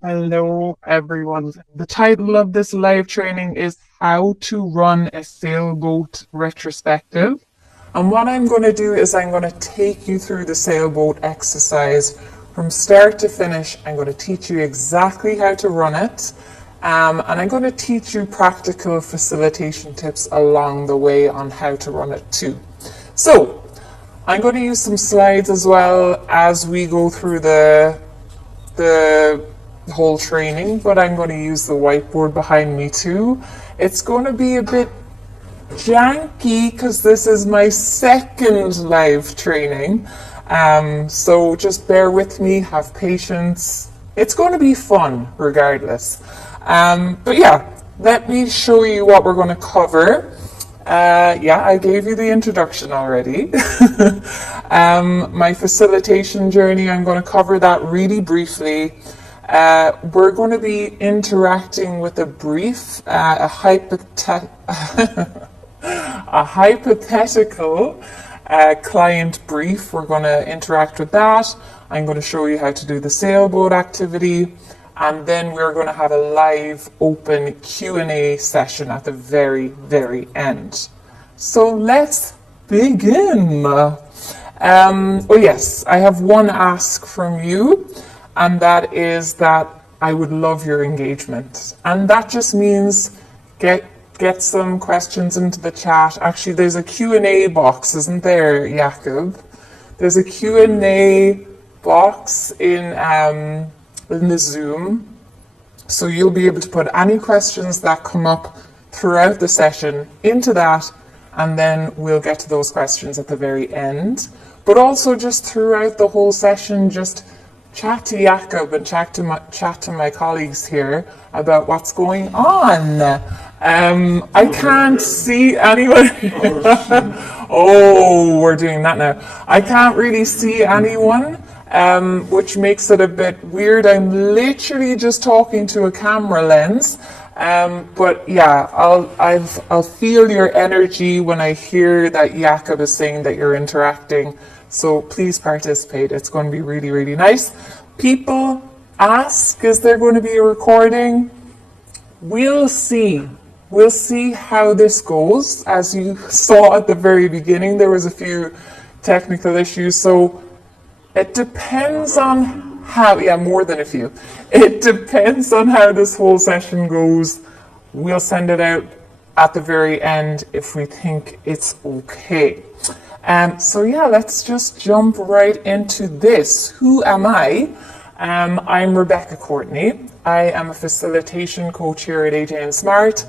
Hello, everyone. The title of this live training is How to Run a Sailboat Retrospective. And what I'm going to do is I'm going to take you through the sailboat exercise from start to finish. I'm going to teach you exactly how to run it. And I'm going to teach you practical facilitation tips along the way on how to run it too. So, I'm going to use some slides as well as we go through the whole training, but I'm going to use the whiteboard behind me too. It's going to be a bit janky because this is my second live training. So just bear with me, have patience. It's going to be fun regardless. But yeah, let me show you what we're going to cover. Yeah, I gave you the introduction already. My facilitation journey, I'm going to cover that really briefly. We're going to be interacting with a brief, a hypothetical client brief. We're going to interact with that. I'm going to show you how to do the sailboat activity. And then we're going to have a live open Q&A session at the very, very end. So let's begin. Oh yes, I have one ask from you, and that is that I would love your engagement. And that just means get some questions into the chat. Actually, there's a Q&A box, isn't there, Jakob? There's a Q&A box in the Zoom. So you'll be able to put any questions that come up throughout the session into that, and then we'll get to those questions at the very end. But also just throughout the whole session, just chat to Jakob and chat to my colleagues here about what's going on. I can't see anyone. Oh, we're doing that now. I can't really see anyone, which makes it a bit weird. I'm literally just talking to a camera lens. But yeah, I'll feel your energy when I hear that Jakob is saying that you're interacting. So please participate. It's going to be really, really nice. People ask, is there going to be a recording? We'll see. We'll see how this goes. As you saw at the very beginning, there was a few technical issues. So it depends on how, yeah, more than a few. It depends on how this whole session goes. We'll send it out at the very end if we think it's okay. So yeah, let's just jump right into this. Who am I? I'm Rebecca Courtney. I am a facilitation coach here at AJ & Smart.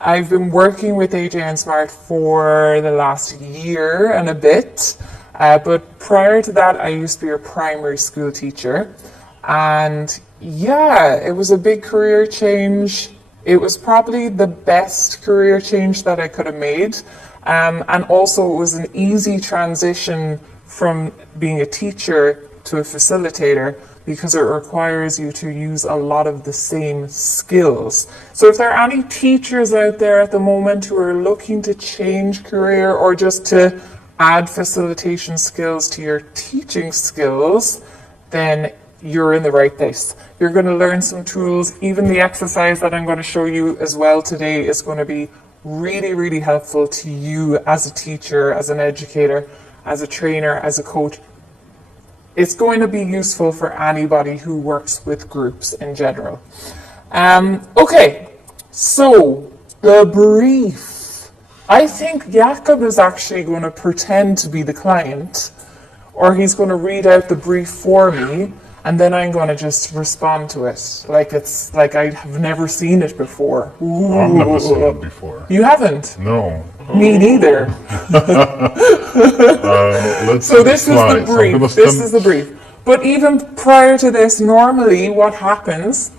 I've been working with AJ & Smart for the last year and a bit. But prior to that, I used to be a primary school teacher. And yeah, it was a big career change. It was probably the best career change that I could have made. And also it was an easy transition from being a teacher to a facilitator because it requires you to use a lot of the same skills. So if there are any teachers out there at the moment who are looking to change career or just to add facilitation skills to your teaching skills, then you're in the right place. You're going to learn some tools. Even the exercise that I'm going to show you as well today is going to be really, really helpful to you as a teacher, as an educator, as a trainer, as a coach. It's going to be useful for anybody who works with groups in general. Okay, so the brief. I think Jakob is actually going to pretend to be the client, or he's going to read out the brief for me, and then I'm going to just respond to it. Like it's like I have never seen it before. Ooh. I've never seen it before. You haven't? No. Me neither. So this is the brief. This is the brief. But even prior to this, normally what happens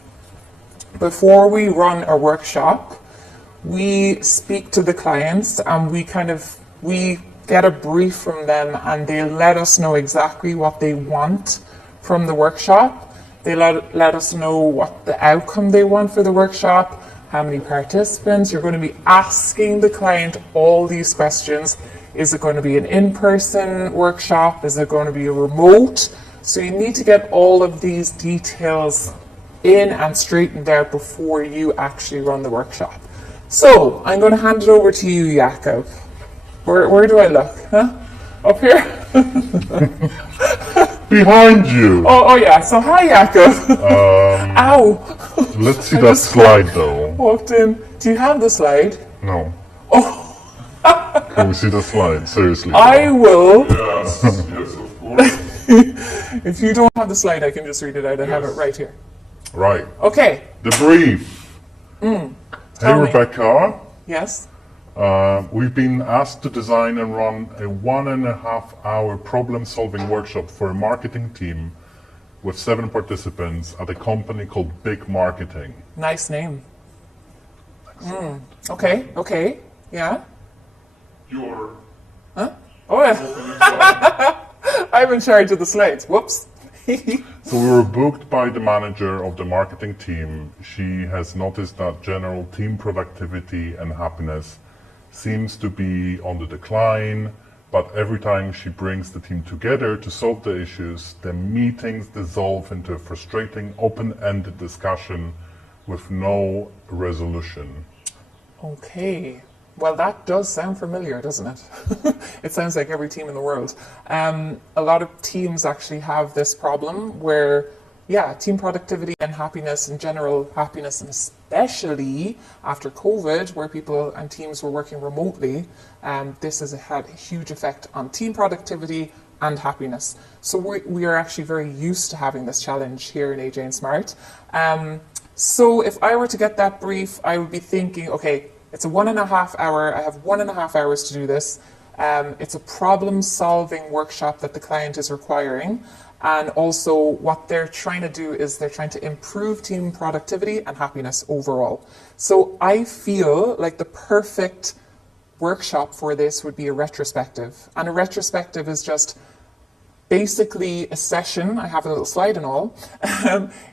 before we run a workshop, we speak to the clients and we get a brief from them, and they let us know exactly what they want from the workshop. They let us know what the outcome they want for the workshop, how many participants. You're going to be asking the client all these questions. Is it going to be an in-person workshop? Is it going to be a remote? So you need to get all of these details in and straightened out before you actually run the workshop. So I'm going to hand it over to you, Jakob. Where do I look? Huh? Up here? Behind you! Oh yeah, so hi, Jakob. Ow! Let's see that slide though. Walked in. Do you have the slide? No. Oh, Can we see the slide? Seriously. I will. Yes, yes, of course. If you don't have the slide, I can just read it out. I have it right here. Right. Okay. The brief. Hey, Tell me. Rebecca. Yes. We've been asked to design and run a 1.5-hour problem-solving workshop for a marketing team with 7 participants at a company called Big Marketing. Nice name. Okay. Okay. Yeah. You're Huh? Oh yeah. I'm in charge of the slides. Whoops. So we were booked by the manager of the marketing team. She has noticed that general team productivity and happiness seems to be on the decline, but every time she brings the team together to solve the issues, the meetings dissolve into a frustrating, open-ended discussion with no resolution. Okay. Well, that does sound familiar, doesn't it? It sounds like every team in the world. A lot of teams actually have this problem where, yeah, team productivity and happiness and general happiness, and especially after COVID, where people and teams were working remotely, this has had a huge effect on team productivity and happiness. So we are actually very used to having this challenge here in AJ and Smart. So if I were to get that brief, I would be thinking, okay, it's a 1.5 hour, I have 1.5 hours to do this. It's a problem-solving workshop that the client is requiring. And also what they're trying to do is they're trying to improve team productivity and happiness overall. So I feel like the perfect workshop for this would be a retrospective. And a retrospective is just basically a session, I have a little slide and all,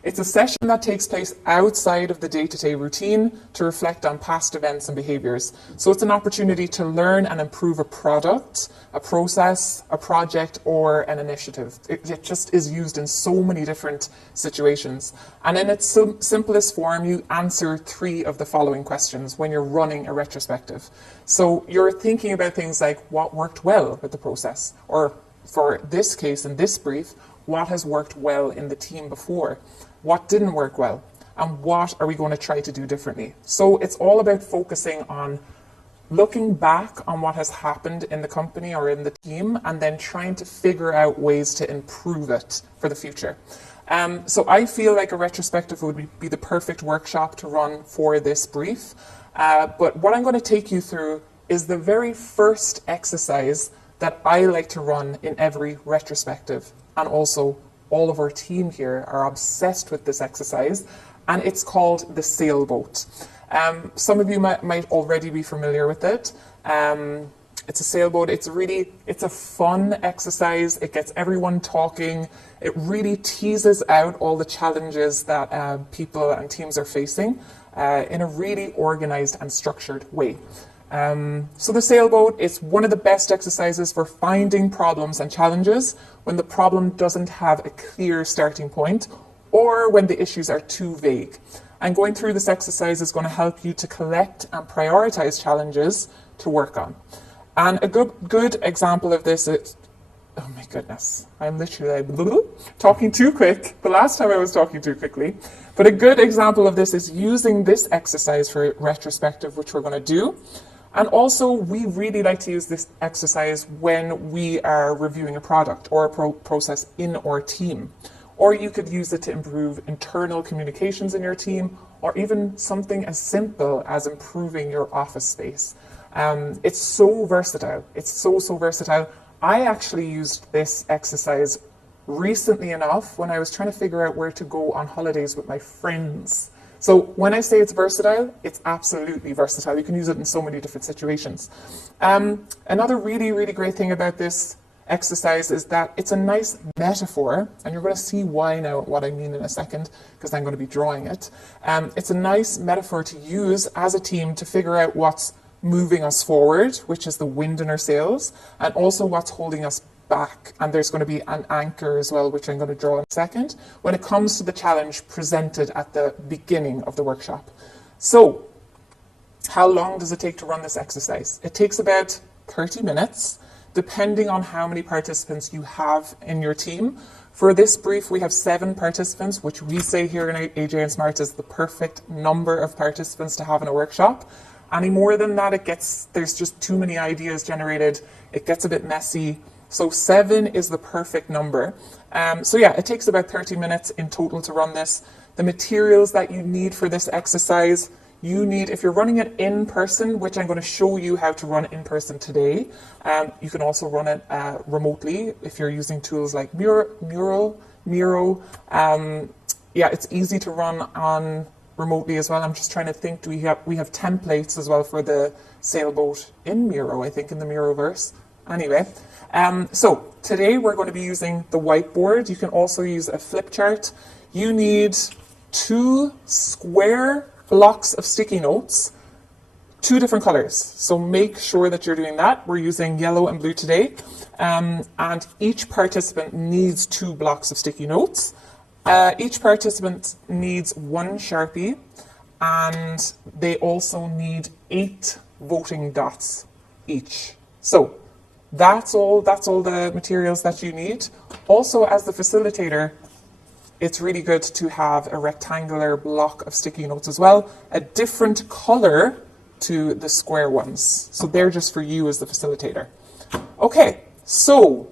it's a session that takes place outside of the day-to-day routine to reflect on past events and behaviours. So it's an opportunity to learn and improve a product, a process, a project, or an initiative. It just is used in so many different situations. And in its simplest form, you answer 3 of the following questions when you're running a retrospective. So you're thinking about things like what worked well with the process, or for this case, in this brief, what has worked well in the team before? What didn't work well? And what are we going to try to do differently? So it's all about focusing on looking back on what has happened in the company or in the team, and then trying to figure out ways to improve it for the future. So I feel like a retrospective would be the perfect workshop to run for this brief. But what I'm going to take you through is the very first exercise that I like to run in every retrospective. And also all of our team here are obsessed with this exercise, and it's called the sailboat. Some of you might already be familiar with it. It's a sailboat. It's a fun exercise. It gets everyone talking. It really teases out all the challenges that people and teams are facing in a really organized and structured way. So the sailboat is one of the best exercises for finding problems and challenges when the problem doesn't have a clear starting point or when the issues are too vague. And going through this exercise is going to help you to collect and prioritize challenges to work on. And a good example of this is, oh my goodness, I'm literally like talking too quick. The last time I was talking too quickly. But a good example of this is using this exercise for retrospective, which we're going to do. And also, we really like to use this exercise when we are reviewing a product or a process in our team. Or you could use it to improve internal communications in your team, or even something as simple as improving your office space. It's so versatile. It's so versatile. I actually used this exercise recently enough when I was trying to figure out where to go on holidays with my friends. So when I say it's versatile, it's absolutely versatile. You can use it in so many different situations. Another really great thing about this exercise is that it's a nice metaphor, and you're going to see why now, what I mean in a second, because I'm going to be drawing it. It's a nice metaphor to use as a team to figure out what's moving us forward, which is the wind in our sails, and also what's holding us back, and there's going to be an anchor as well, which I'm going to draw in a second, when it comes to the challenge presented at the beginning of the workshop. So, how long does it take to run this exercise? It takes about 30 minutes, depending on how many participants you have in your team. For this brief, we have 7 participants, which we say here in AJ and Smart is the perfect number of participants to have in a workshop. Any more than that, there's just too many ideas generated. It gets a bit messy. So 7 is the perfect number. So yeah, it takes about 30 minutes in total to run this. The materials that you need for this exercise, you need, if you're running it in person, which I'm going to show you how to run in person today, you can also run it remotely if you're using tools like Miro. Yeah, it's easy to run on remotely as well. I'm just trying to think, we have templates as well for the sailboat in Miro, I think, in the Miroverse. Anyway, so today we're going to be using the whiteboard. You can also use a flip chart. You need 2 square blocks of sticky notes, 2 different colors. So make sure that you're doing that. We're using yellow and blue today. And each participant needs 2 blocks of sticky notes. Each participant needs 1 Sharpie, and they also need 8 voting dots each. So that's all the materials that you need. Also, as the facilitator, it's really good to have a rectangular block of sticky notes as well, a different color to the square ones. So they're just for you as the facilitator. Okay, so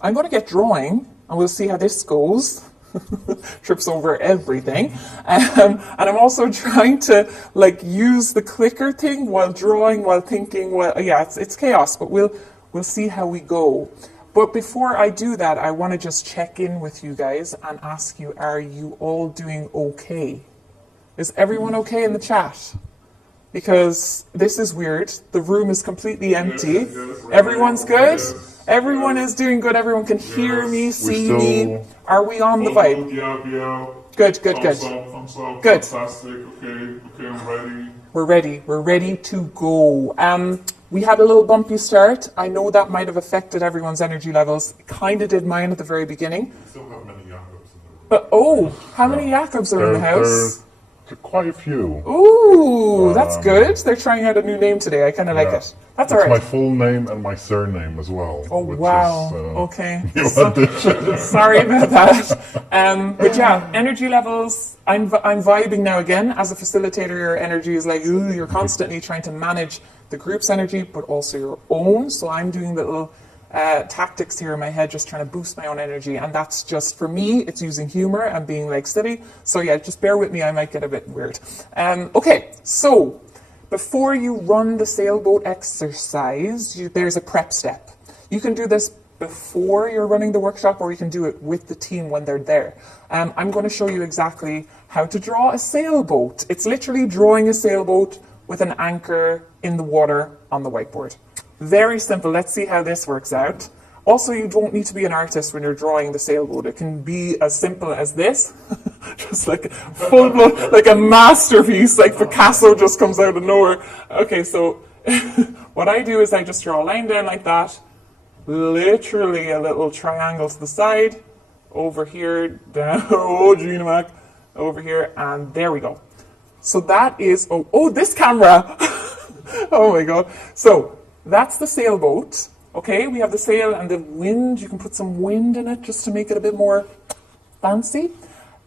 I'm going to get drawing, and we'll see how this goes. Trips over everything. And I'm also trying to use the clicker thing while drawing, while thinking. Well, yeah, it's chaos, but we'll see how we go. But before I do that, I want to just check in with you guys and ask you, are you all doing okay? Is everyone okay in the chat? Because this is weird. The room is completely empty. Yes, everyone's good? Yes. Everyone is doing good. Everyone can hear me, see me. Are we on the vibe? Yeah. Good. Thumbs up. Good. Fantastic. Okay, I'm ready. We're ready to go. We had a little bumpy start. I know that might have affected everyone's energy levels. It kind of did mine at the very beginning. We still have many Jacobs in the room. But how many Jacobs are in the house? Quite a few. Ooh, that's good. They're trying out a new name today. I kind of like it. That's all right. It's my full name and my surname as well. Oh, wow. Okay. Sorry about that. But yeah, energy levels. I'm vibing now again. As a facilitator, your energy is like, ooh, you're constantly trying to manage the group's energy, but also your own. So I'm doing little tactics here in my head, just trying to boost my own energy. And that's just, for me, it's using humor and being silly. So yeah, just bear with me. I might get a bit weird. Okay, so before you run the sailboat exercise, there's a prep step. You can do this before you're running the workshop, or you can do it with the team when they're there. I'm going to show you exactly how to draw a sailboat. It's literally drawing a sailboat with an anchor in the water on the whiteboard. Very simple. Let's see how this works out. Also, you don't need to be an artist when you're drawing the sailboat. It can be as simple as this, just like full-blown, like a masterpiece, like Picasso just comes out of nowhere. Okay, so what I do is I just draw a line down like that, literally a little triangle to the side, over here, down, oh, Gina Mac, over here, and there we go. So that is, oh, this camera! Oh my God. So that's the sailboat. Okay, we have the sail and the wind. You can put some wind in it just to make it a bit more fancy.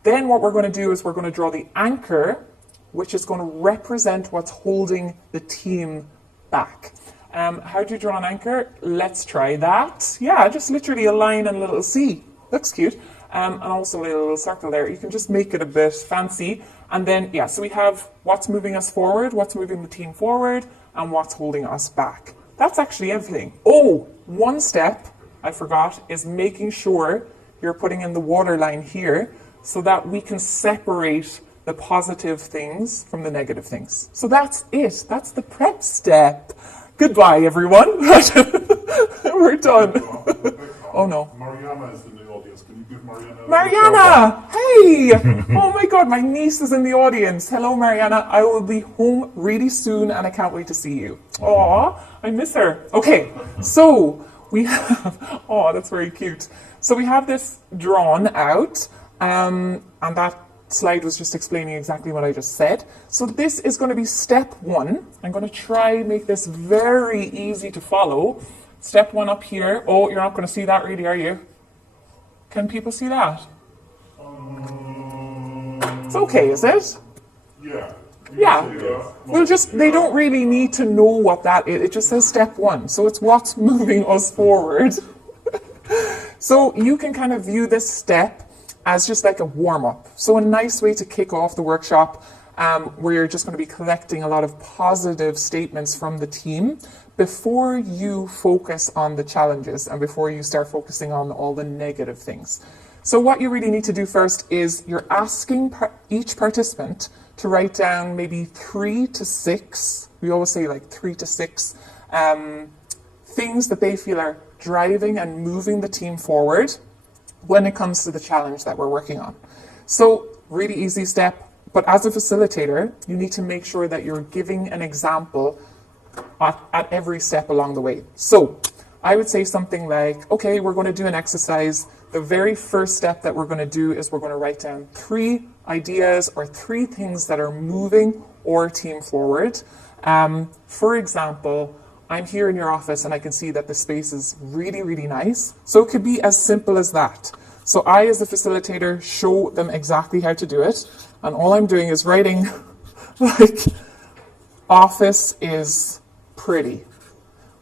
Then what we're going to do is we're going to draw the anchor, which is going to represent what's holding the team back. How do you draw an anchor? Let's try that. Yeah, just literally a line and a little C. Looks cute. And also a little circle there. You can just make it a bit fancy. And then, yeah, so we have what's moving us forward, what's moving the team forward, and what's holding us back. That's actually everything. Oh, one step I forgot is making sure you're putting in the water line here so that we can separate the positive things from the negative things. So that's it. That's the prep step. Goodbye, everyone. We're done. Oh no. Mariana is in the audience. Can you give Mariana? Mariana! Hey! Oh my God, my niece is in the audience. Hello, Mariana. I will be home really soon and I can't wait to see you. Aw, I miss her. Okay, so we have, oh, that's very cute. So we have this drawn out, and that slide was just explaining exactly what I just said. So this is going to be step one. I'm going to try make this very easy to follow. Step one up here. Oh, you're not going to see that really, are you? Can people see that? It's okay, is it? Yeah. Yeah. Well, just, they don't really need to know what that is. It just says step one. So it's what's moving us forward. So you can kind of view this step as just like a warm-up. So a nice way to kick off the workshop where you're just going to be collecting a lot of positive statements from the team before you focus on the challenges and before you start focusing on all the negative things. So what you really need to do first is you're asking each participant to write down maybe 3 to 6, we always say like 3 to 6 things that they feel are driving and moving the team forward when it comes to the challenge that we're working on. So really easy step, but as a facilitator, you need to make sure that you're giving an example at every step along the way. So I would say something like, okay, we're going to do an exercise. The very first step that we're going to do is we're going to write down 3 ideas or 3 things that are moving our team forward. For example, I'm here in your office and I can see that the space is really, really nice. So it could be as simple as that. So I, as a facilitator, show them exactly how to do it. And all I'm doing is writing like, office is pretty.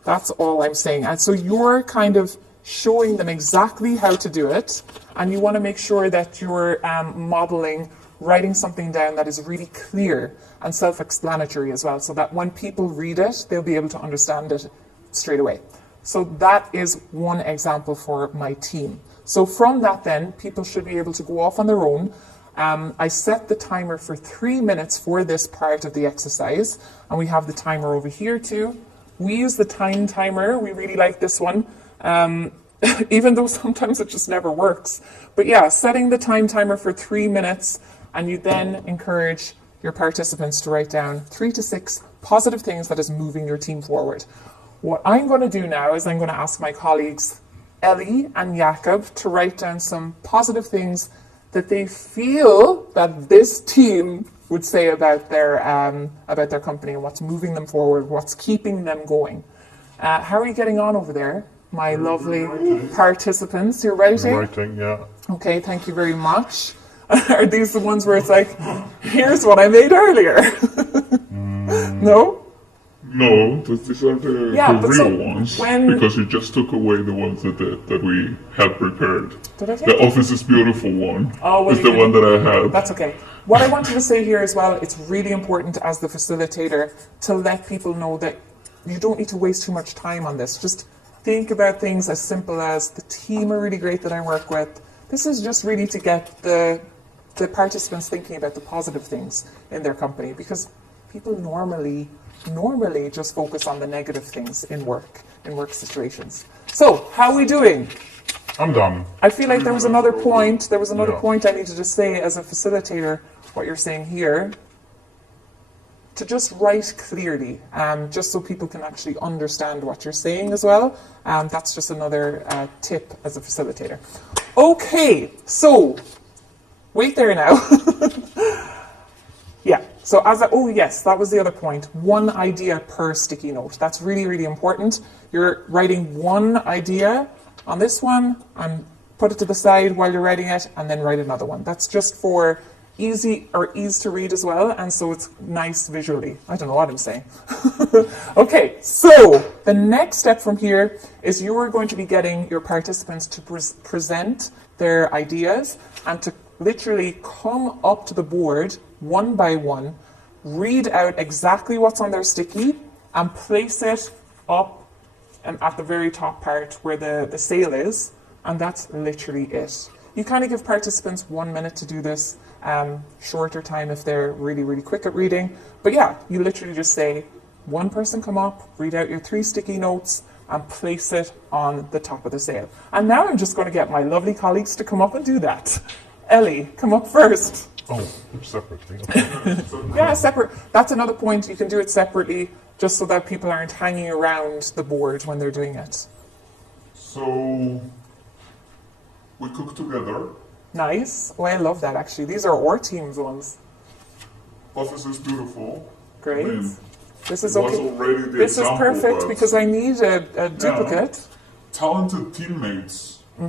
That's all I'm saying. And so you're kind of showing them exactly how to do it. And you want to make sure that you're modeling, writing something down that is really clear and self-explanatory as well, so that when people read it, they'll be able to understand it straight away. So that is one example for my team. So from that then, people should be able to go off on their own. I set the timer for 3 minutes for this part of the exercise, and we have the timer over here too. We use the time timer. We really like this one, even though sometimes it just never works. But yeah, setting the time timer for 3 minutes, and you then encourage your participants to write down 3 to 6 positive things that is moving your team forward. What I'm going to do now is I'm going to ask my colleagues, Ellie and Jakob, to write down some positive things that they feel that this team would say about their company and what's moving them forward, what's keeping them going. How are you getting on over there, my lovely participants? You're writing? I'm writing, yeah. Okay, thank you very much. Are these the ones where it's like, here's what I made earlier? No? No, these are the real so ones. when- Because you just took away the ones that we had prepared. Did I take The it? Office is Beautiful one Oh, well, is the you one didn't. that I had. That's okay. What I wanted to say here as well, it's really important as the facilitator to let people know that you don't need to waste too much time on this. Just think about things as simple as the team are really great that I work with. This is just really to get the participants thinking about the positive things in their company, because people normally just focus on the negative things in work situations. So, how are we doing? I'm done. I feel like there was another point. Yeah. Point I needed to say as a facilitator. What you're saying here, to just write clearly, just so people can actually understand what you're saying as well. That's just another tip as a facilitator. Okay, so wait there now. Yeah. So oh yes, that was the other point. 1 idea per sticky note. That's really, really important. You're writing 1 idea on this one and put it to the side while you're writing it, and then write another one. That's just for ease to read as well, and so it's nice visually. I don't know what I'm saying. Okay, so the next step from here is you are going to be getting your participants to present their ideas and to literally come up to the board one by one, read out exactly what's on their sticky, and place it up at the very top part where the sale is, and that's literally it. You kind of give participants 1 minute to do this, shorter time if they're really, really quick at reading. But yeah, you literally just say, one person come up, read out your 3 sticky notes, and place it on the top of the sale. And now I'm just going to get my lovely colleagues to come up and do that. Ellie, come up first. Oh, separately. Okay. Yeah, separate. That's another point. You can do it separately, just so that people aren't hanging around the board when they're doing it. So we cook together. Nice. Oh, I love that actually. These are our team's ones. Office is beautiful. Great. I mean, This is it was okay. already the This is example, perfect but because I need a duplicate. talented teammates. We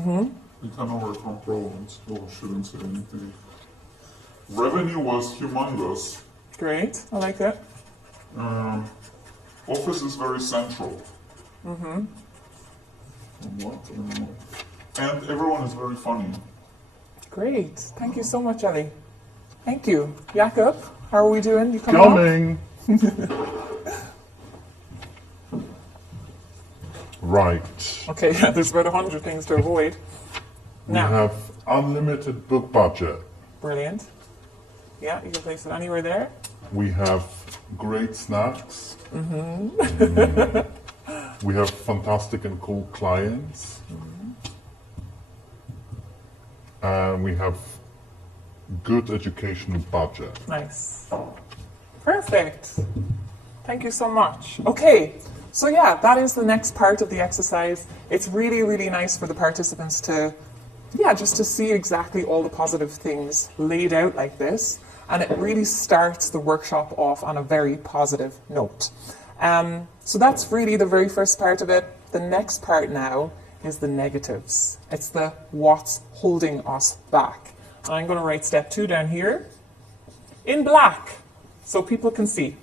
can overcome problems. Oh, I shouldn't say anything. Revenue was humongous. Great. I like it. Office is very central. And what? And everyone is very funny. Great. Thank you so much, Ellie. Thank you. Jakob, how are we doing? You coming up? Coming! Right. Okay, yeah, there's about 100 things to avoid. We Now, have unlimited book budget. brilliant. Yeah, you can place it anywhere there. We have great snacks. We have fantastic and cool clients. And we have good educational budget. Nice. Perfect. Thank you so much. Okay, so yeah, that is the next part of the exercise. It's really, really nice for the participants to, just to see exactly all the positive things laid out like this. And it really starts the workshop off on a very positive note. So that's really the very first part of it. The next part now is the negatives. It's the what's holding us back. I'm going to write step 2 down here in black so people can see.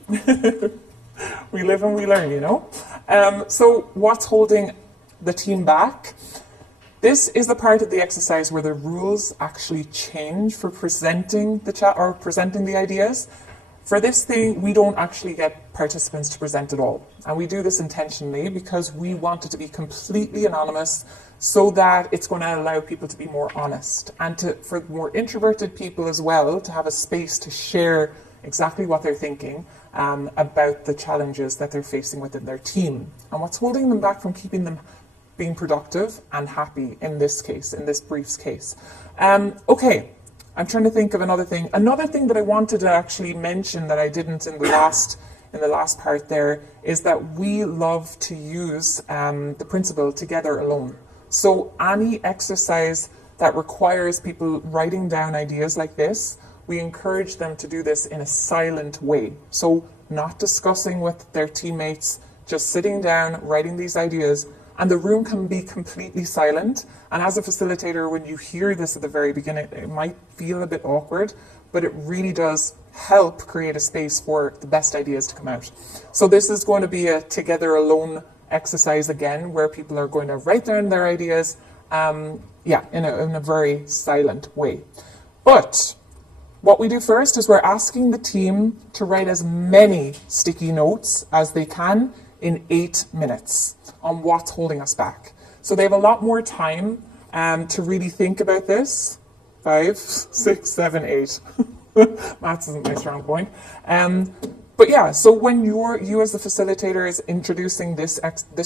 We live and we learn, you know. So what's holding the team back? This is the part of the exercise where the rules actually change for presenting the chat or presenting the ideas. For this thing, we don't actually get participants to present at all. And we do this intentionally because we want it to be completely anonymous so that it's going to allow people to be more honest and for more introverted people as well to have a space to share exactly what they're thinking about the challenges that they're facing within their team and what's holding them back from keeping them being productive and happy in this case, in this brief's case. Okay. I'm trying to think of another thing. Another thing that I wanted to actually mention that I didn't in the last part there is that we love to use the principle together alone. So any exercise that requires people writing down ideas like this, we encourage them to do this in a silent way. So not discussing with their teammates, just sitting down, writing these ideas, and the room can be completely silent. And as a facilitator, when you hear this at the very beginning, it might feel a bit awkward, but it really does help create a space for the best ideas to come out. So this is going to be a together alone exercise again, where people are going to write down their ideas, in a very silent way. But what we do first is we're asking the team to write as many sticky notes as they can in 8 minutes on what's holding us back. So they have a lot more time to really think about this. 5, 6, 7, 8. Maths isn't my strong point. But yeah, so when you as the facilitator is introducing this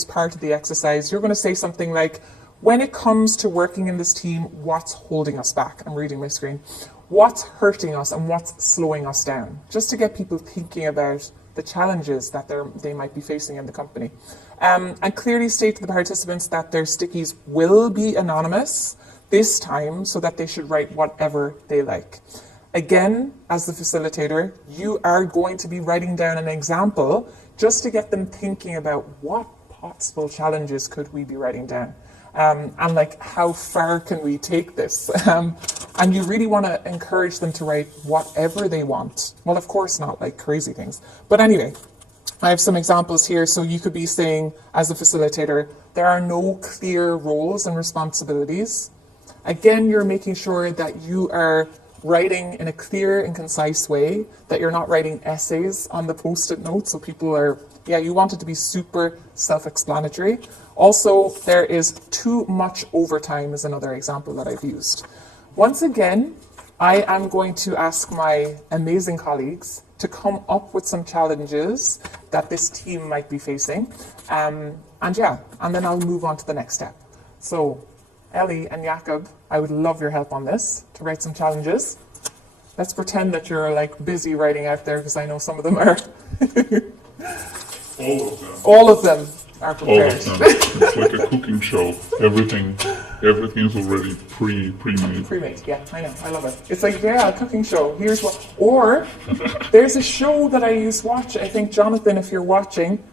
part of the exercise, you're going to say something like, when it comes to working in this team, what's holding us back? I'm reading my screen. What's hurting us and what's slowing us down? Just to get people thinking about the challenges that they might be facing in the company. And clearly state to the participants that their stickies will be anonymous this time so that they should write whatever they like. Again, as the facilitator, you are going to be writing down an example just to get them thinking about what possible challenges could we be writing down. And like, how far can we take this? And you really want to encourage them to write whatever they want. Well, of course not like crazy things. But anyway, I have some examples here. So you could be saying, as a facilitator, there are no clear roles and responsibilities. Again, you're making sure that you are writing in a clear and concise way, that you're not writing essays on the post-it notes. So people are, you want it to be super self-explanatory. Also, there is too much overtime is another example that I've used. Once again, I am going to ask my amazing colleagues to come up with some challenges that this team might be facing. And then I'll move on to the next step. So, Ellie and Jakob, I would love your help on this, to write some challenges. Let's pretend that you're like busy writing out there, because I know some of them are. All of them. All of them. are All prepared. of them. It's like a cooking show. Everything is already pre-made. Pre-made, yeah, I know, I love it. It's like, yeah, a cooking show. Here's what, or there's a show that I used to watch. I think, Jonathan, if you're watching,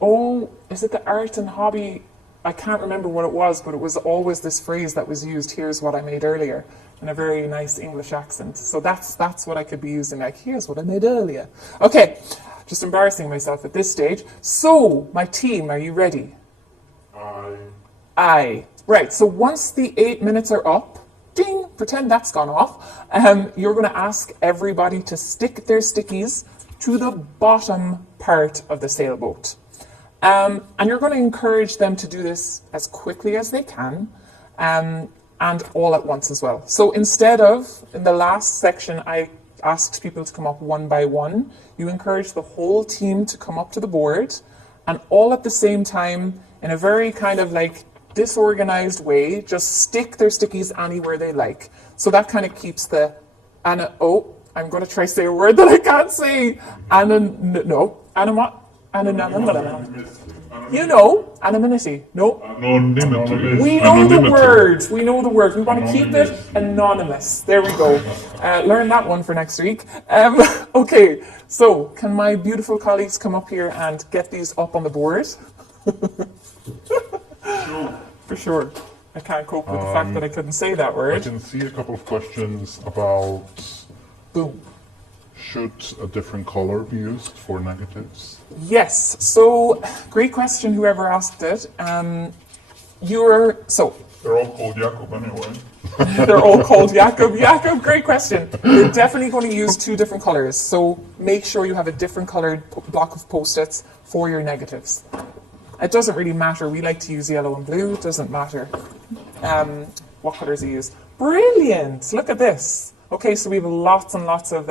oh, is it the Art and Hobby? I can't remember what it was, but it was always this phrase that was used, here's what I made earlier, in a very nice English accent. So that's what I could be using, like, here's what I made earlier. Okay, just embarrassing myself at this stage. So, my team, are you ready? Aye. Right, so once the 8 minutes are up, ding, pretend that's gone off, you're going to ask everybody to stick their stickies to the bottom part of the sailboat. And you're going to encourage them to do this as quickly as they can, and all at once as well. So instead of, in the last section, I asked people to come up one by one, you encourage the whole team to come up to the board, and all at the same time, in a very kind of like disorganized way, just stick their stickies anywhere they like. So that kind of keeps the, I'm going to try to say a word that I can't say. You know, anonymity. No. Anonymity. We know the word. We know the word. We want to keep it anonymous. There we go. Learn that one for next week. Okay, so can my beautiful colleagues come up here and get these up on the board? For sure. I can't cope with the fact that I couldn't say that I word. can see a couple of questions about Boom. should a different color be used for negatives? Yes. So, great question, whoever asked it. They're all called Jacob anyway. They're all called Jacob. Jacob, great question. You're definitely going to use two different colors. So make sure you have a different colored block of Post-its for your negatives. It doesn't really matter. We like to use yellow and blue. It doesn't matter what colors you use. Brilliant. Look at this. Okay, so we have lots and lots of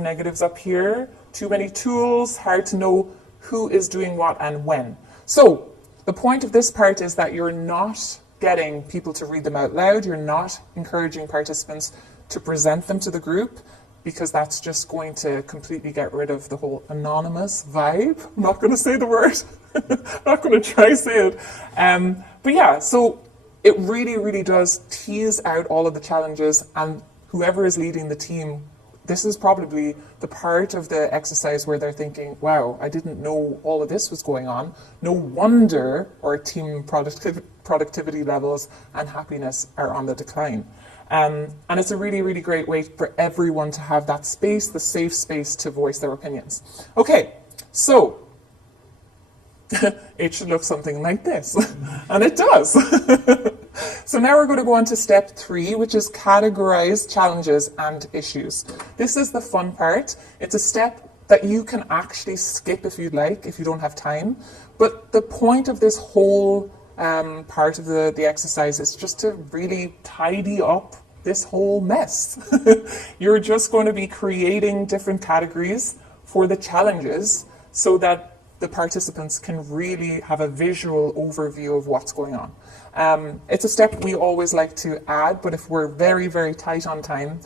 negatives up here. Too many tools. Hard to know who is doing what and when. So the point of this part is that you're not getting people to read them out loud. You're not encouraging participants to present them to the group, because that's just going to completely get rid of the whole anonymous vibe. I'm not going to say the word. I'm not going to try say it. But yeah, so it really, really does tease out all of the challenges, and whoever is leading the team, this is probably the part of the exercise where they're thinking, wow, I didn't know all of this was going on. No wonder our team productivity levels and happiness are on the decline. And it's a really, really great way for everyone to have that space, the safe space to voice their opinions. Okay, so it should look something like this, and it does. So now we're going to go on to step 3, which is categorize challenges and issues. This is the fun part. It's a step that you can actually skip if you'd like, if you don't have time. But the point of this whole part of the exercise is just to really tidy up this whole mess. You're just going to be creating different categories for the challenges so that the participants can really have a visual overview of what's going on. It's a step we always like to add, but if we're very, very tight on time,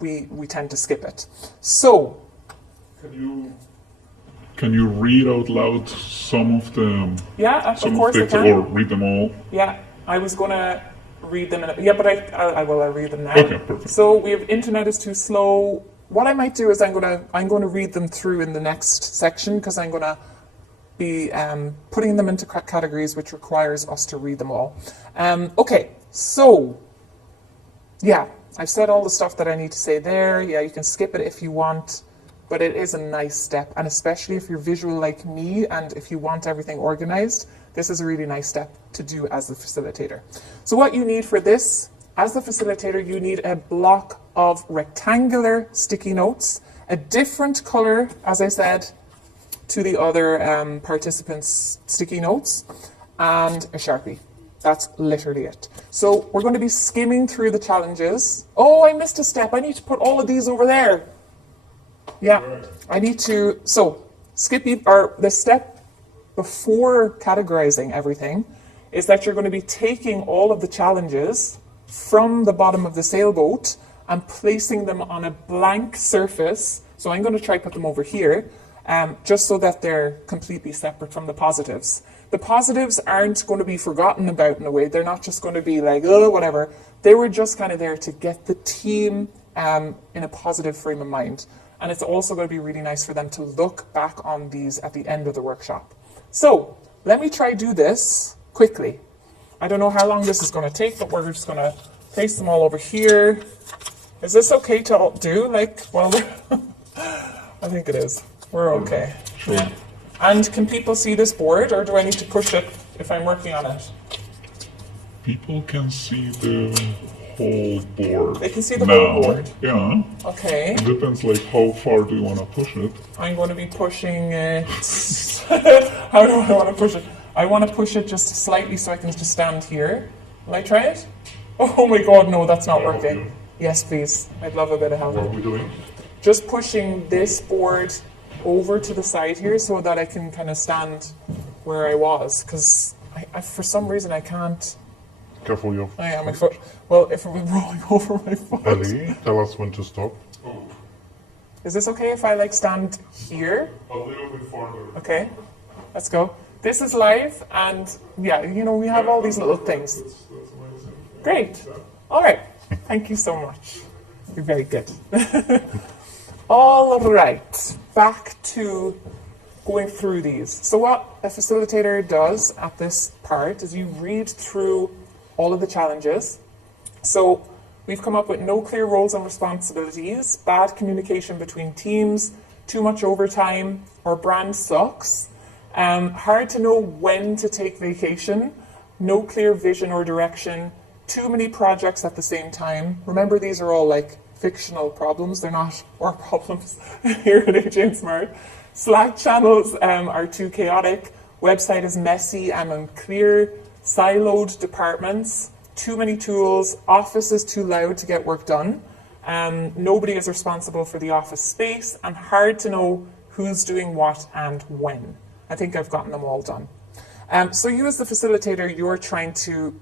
we tend to skip it. So, Can you read out loud some of them? yeah, of course I can. Or read them all? Yeah, I was going to read them but I'll read them now. Okay, perfect. So we have internet is too slow. What I might do is I'm going to read them through in the next section, because I'm going to be putting them into categories which requires us to read them all. Okay, so yeah, I've said all the stuff that I need to say there. Yeah, you can skip it if you want, but it is a nice step, and especially if you're visual like me and if you want everything organized, this is a really nice step to do as the facilitator. So what you need for this, as the facilitator, you need a block of rectangular sticky notes, a different color, as I said, to the other participants' sticky notes, and a Sharpie. That's literally it. So we're going to be skimming through the challenges. Oh, I missed a step. I need to put all of these over there. Yeah, I need to. So the step before categorizing everything is that you're going to be taking all of the challenges from the bottom of the sailboat and placing them on a blank surface. So I'm going to try put them over here. just so that they're completely separate from the positives. The positives aren't going to be forgotten about in a way. They're not just going to be like, oh, whatever. They were just kind of there to get the team in a positive frame of mind. And it's also going to be really nice for them to look back on these at the end of the workshop. So let me try do this quickly. I don't know how long this is going to take, but we're just going to place them all over here. Is this okay to do? Like, well, I think it is. We're okay. Sure. Yeah. And can people see this board, or do I need to push it if I'm working on it? People can see the whole board. They can see the now. whole board. Yeah. Okay. It depends, like, how far do you want to push it? I'm going to be pushing it. How do I want to push it? I want to push it just slightly so I can just stand here. Will I try it? Oh my god, no, that's not working. Yes, please. I'd love a bit of help. What are we doing? Just pushing this board over to the side here so that I can kind of stand where I was, because I for some reason I can't. Careful your Oh yeah, my foot. Well, if it was rolling over my foot. Ellie, tell us when to stop. Oh, Is this okay if I like stand here? a little bit farther. Okay, let's go. This is live, and yeah, you know, we have all these little things. That's amazing. Great. All right. Thank you so much. You're very good. All right. Back to going through these. So what a facilitator does at this part is you read through all of the challenges. So we've come up with no clear roles and responsibilities, bad communication between teams, too much overtime, our brand sucks, hard to know when to take vacation, no clear vision or direction, too many projects at the same time. Remember, these are all like fictional problems. They're not our problems here at AJ and Smart. Slack channels are too chaotic. Website is messy and unclear. Siloed departments. Too many tools. Office is too loud to get work done. Nobody is responsible for the office space, and hard to know who's doing what and when. I think I've gotten them all done. So you as the facilitator, you're trying to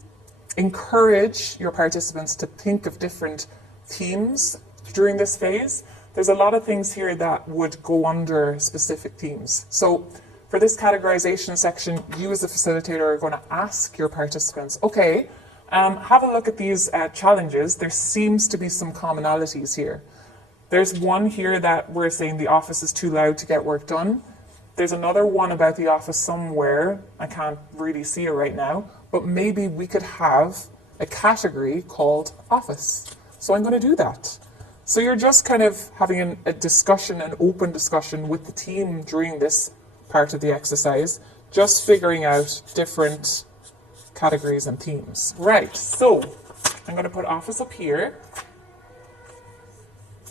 encourage your participants to think of different themes during this phase. There's a lot of things here that would go under specific themes. So for this categorization section, you as the facilitator are going to ask your participants, okay, have a look at these challenges. There seems to be some commonalities here. There's one here that we're saying the office is too loud to get work done. There's another one about the office somewhere. I can't really see it right now, but maybe we could have a category called office. So I'm going to do that. So you're just kind of having a discussion, an open discussion with the team during this part of the exercise, just figuring out different categories and themes. Right, so I'm going to put office up here.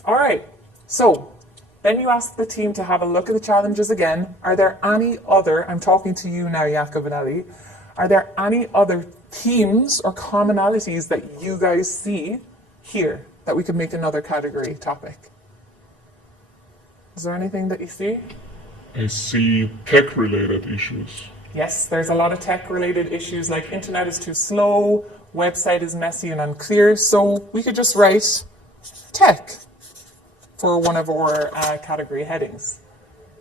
All right, so then you ask the team to have a look at the challenges again. Are there any other, I'm talking to you now, Jakob and Ellie, are there any other themes or commonalities that you guys see here that we could make another category topic? Is there anything that you see? I see tech-related issues. Yes, there's a lot of tech-related issues like internet is too slow, website is messy and unclear, so we could just write tech for one of our category headings.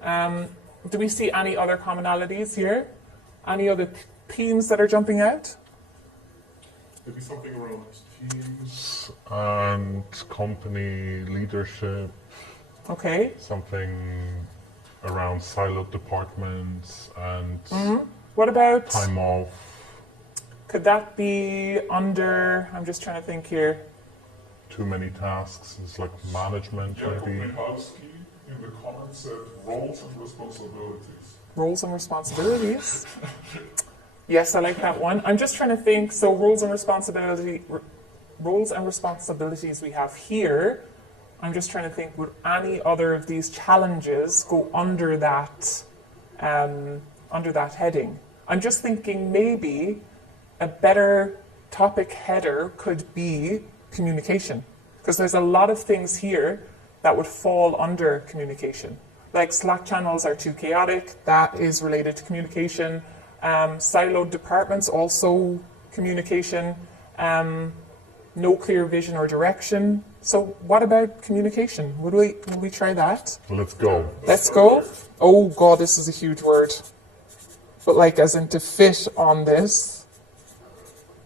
Do we see any other commonalities here? Any other themes that are jumping out? Maybe something around teams. And company leadership, Okay. something around siloed departments and What about, time off. could that be under, I'm just trying to think here. Too many tasks. It's like management, Jakob maybe. Michalski in the comments said roles and responsibilities. Roles and responsibilities. Yes, I like that one. I'm just trying to think, so roles and responsibilities we have here. I'm just trying to think, would any other of these challenges go under that heading? I'm just thinking maybe a better topic header could be communication, because there's a lot of things here that would fall under communication. Like Slack channels are too chaotic, that is related to communication. Siloed departments, also communication. no clear vision or direction. So what about communication? Would we try that? Let's go. Let's go. Oh God, this is a huge word. But like as in to fit on this.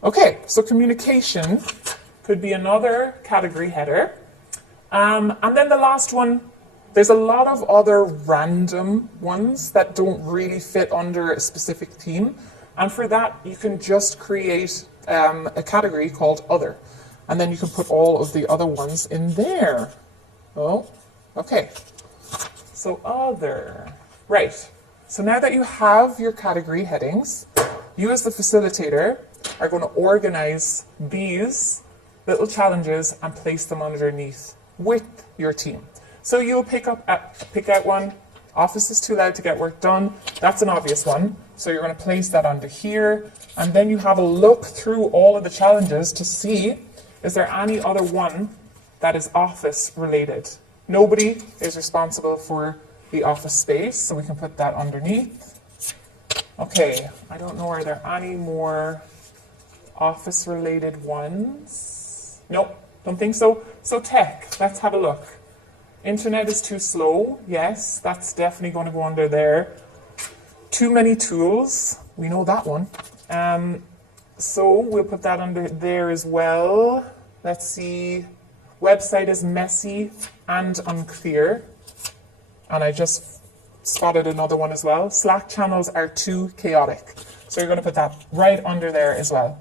Okay, so communication could be another category header. And then the last one, there's a lot of other random ones that don't really fit under a specific theme. And for that, you can just create a category called other. And then you can put all of the other ones in there. Oh, okay. So other. Right. So now that you have your category headings, you as the facilitator are going to organize these little challenges and place them underneath with your team. So you'll pick out one. Office is too loud to get work done. That's an obvious one. So you're going to place that under here. And then you have a look through all of the challenges to see, is there any other one that is office related? Nobody is responsible for the office space, so we can put that underneath. Okay, I don't know, are there any more office related ones? Nope, don't think so. So tech, let's have a look. Internet is too slow. Yes, that's definitely going to go under there. Too many tools. We know that one. So we'll put that under there as well. Let's see. Website is messy and unclear. And I just spotted another one as well. Slack channels are too chaotic. So you're going to put that right under there as well.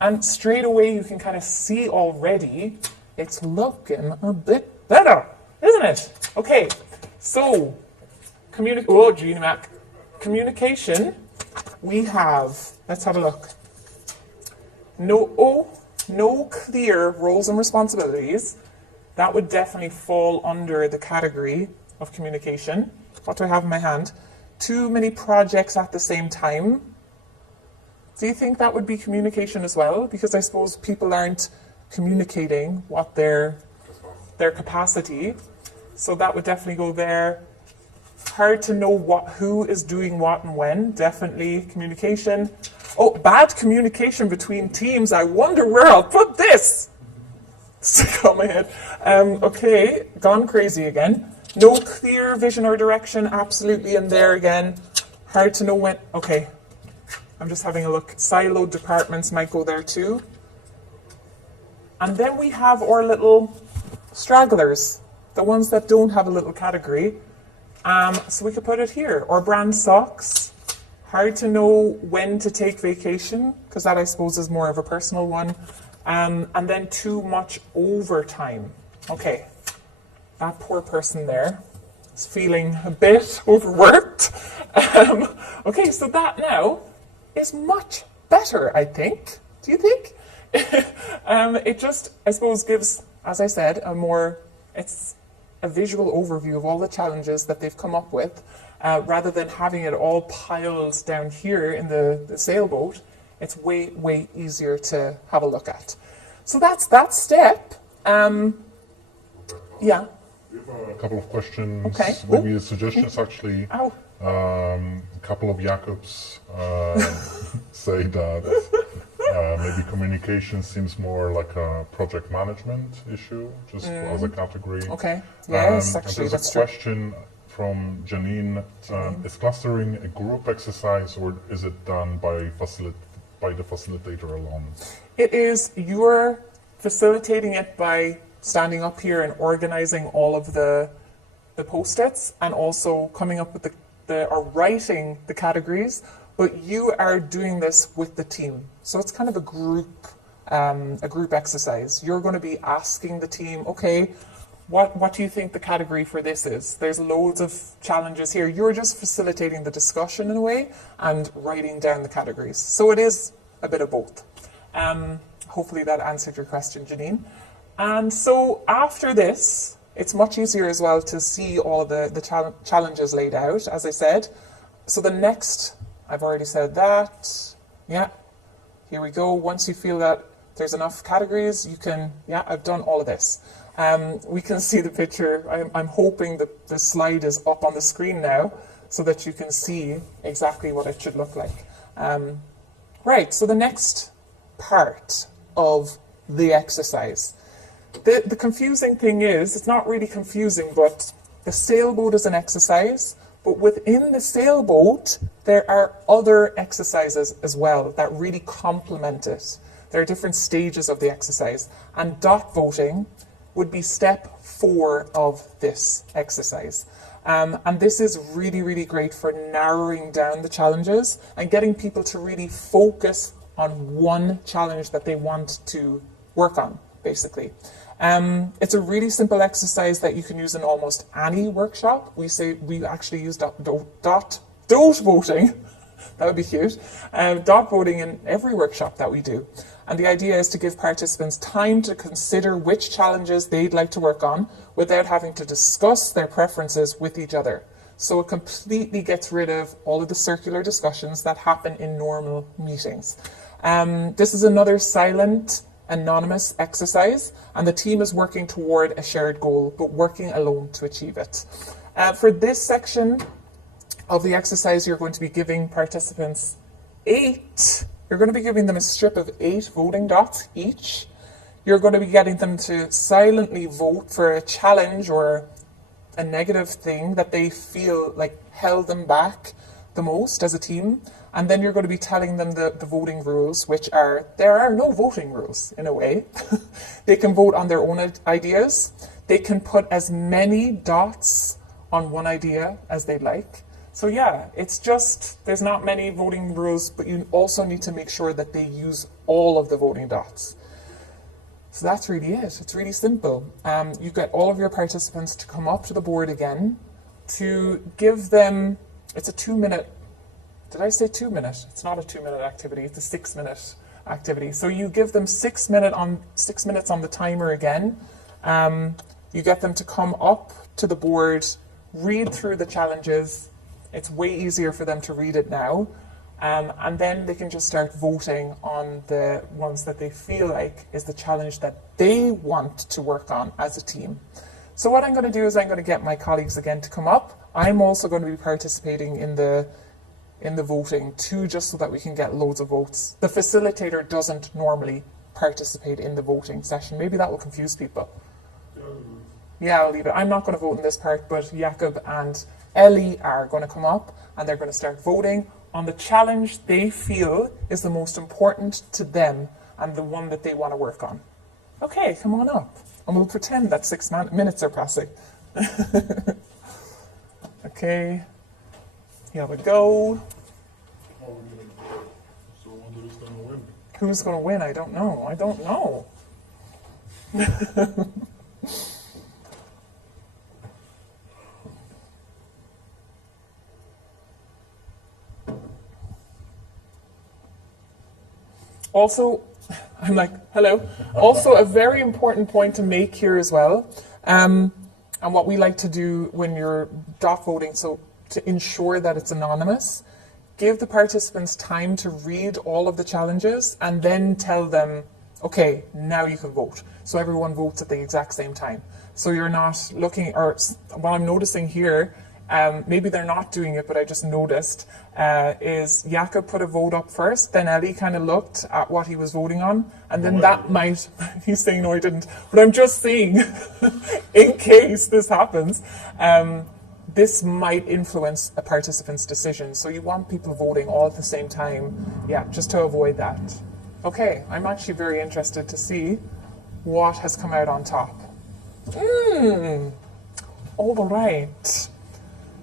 And straight away you can kind of see already it's looking a bit better, isn't it? Okay, so communication, we have, let's have a look. No clear roles and responsibilities. That would definitely fall under the category of communication. What do I have in my hand? Too many projects at the same time. Do you think that would be communication as well? Because I suppose people aren't communicating what their capacity. So that would definitely go there. Hard to know who is doing what and when. Definitely communication. Oh, bad communication between teams. I wonder where I'll put this. Stick on my head. Okay, gone crazy again. No clear vision or direction. Absolutely in there again. Hard to know when. Okay, I'm just having a look. Siloed departments might go there too. And then we have our little stragglers, the ones that don't have a little category. So we could put it here. Or brand socks. Hard to know when to take vacation, because that I suppose is more of a personal one. And then too much overtime. Okay, that poor person there is feeling a bit overworked. Okay, so that now is much better, I think. Do you think? It just, I suppose, gives, as I said, it's a visual overview of all the challenges that they've come up with, rather than having it all piled down here in the sailboat. It's way, way easier to have a look at. So that's that step. Yeah. We have a couple of questions, Okay. maybe suggestions actually. Ow. A couple of Jacobs say that maybe communication seems more like a project management issue, just as a category. Okay. Yes, And actually, there's that's a true. question from Janine. Is clustering a group exercise, or is it done by the facilitator alone? It is, you're facilitating it by standing up here and organizing all of the post-its and also coming up with or writing the categories, but you are doing this with the team. So it's kind of a group exercise. You're going to be asking the team, okay, what do you think the category for this is? There's loads of challenges here. You're just facilitating the discussion in a way and writing down the categories. So it is a bit of both. Hopefully that answered your question, Janine. And so after this, it's much easier as well to see all of the challenges laid out, as I said. So the next, I've already said that. Yeah, here we go. Once you feel that there's enough categories, you can, yeah, I've done all of this. We can see the picture. I'm hoping that the slide is up on the screen now so that you can see exactly what it should look like. Right, so the next part of the exercise. The confusing thing is, it's not really confusing, but the sailboat is an exercise, but within the sailboat, there are other exercises as well that really complement it. There are different stages of the exercise, and dot voting would be step 4 of this exercise. And this is really, really great for narrowing down the challenges and getting people to really focus on one challenge that they want to work on, basically. It's a really simple exercise that you can use in almost any workshop. We actually use dot voting. That would be cute. Dot voting in every workshop that we do. And the idea is to give participants time to consider which challenges they'd like to work on without having to discuss their preferences with each other. So it completely gets rid of all of the circular discussions that happen in normal meetings. This is another silent, anonymous exercise, and the team is working toward a shared goal, but working alone to achieve it. For this section of the exercise, you're going to be giving participants you're going to be giving them a strip of 8 voting dots each. You're going to be getting them to silently vote for a challenge or a negative thing that they feel like held them back the most as a team. And then you're going to be telling them the voting rules, which are, there are no voting rules in a way. They can vote on their own ideas. They can put as many dots on one idea as they'd like. So yeah, it's just, there's not many voting rules, but you also need to make sure that they use all of the voting dots. So that's really it. It's really simple. You get all of your participants to come up to the board again to give them, it's a 2-minute, did I say 2 minute? It's not a 2-minute activity, it's a 6-minute activity. So you give them 6 minutes on the timer again. You get them to come up to the board, read through the challenges. It's way easier for them to read it now. And then they can just start voting on the ones that they feel like is the challenge that they want to work on as a team. So what I'm going to do is I'm going to get my colleagues again to come up. I'm also going to be participating in the voting too, just so that we can get loads of votes. The facilitator doesn't normally participate in the voting session. Maybe that will confuse people. Yeah, I'll leave it. I'm not going to vote in this part, but Jakob and Ellie are going to come up and they're going to start voting on the challenge they feel is the most important to them and the one that they want to work on. Okay, come on up. And we'll pretend that 6 minutes are passing. Okay, here we go. So wonder who's going to win. Who's going to win? I don't know. I don't know. Also, I'm like, hello. Also, a very important point to make here as well, and what we like to do when you're dot voting, so to ensure that it's anonymous, give the participants time to read all of the challenges and then tell them, okay, now you can vote. So everyone votes at the exact same time. So you're not looking, or what I'm noticing here, maybe they're not doing it, but I just noticed, is Jakob put a vote up first, then Ellie kind of looked at what he was voting on, and then that might, he's saying no I didn't, but I'm just saying, in case this happens, this might influence a participant's decision. So you want people voting all at the same time, yeah, just to avoid that. Okay, I'm actually very interested to see what has come out on top. All right.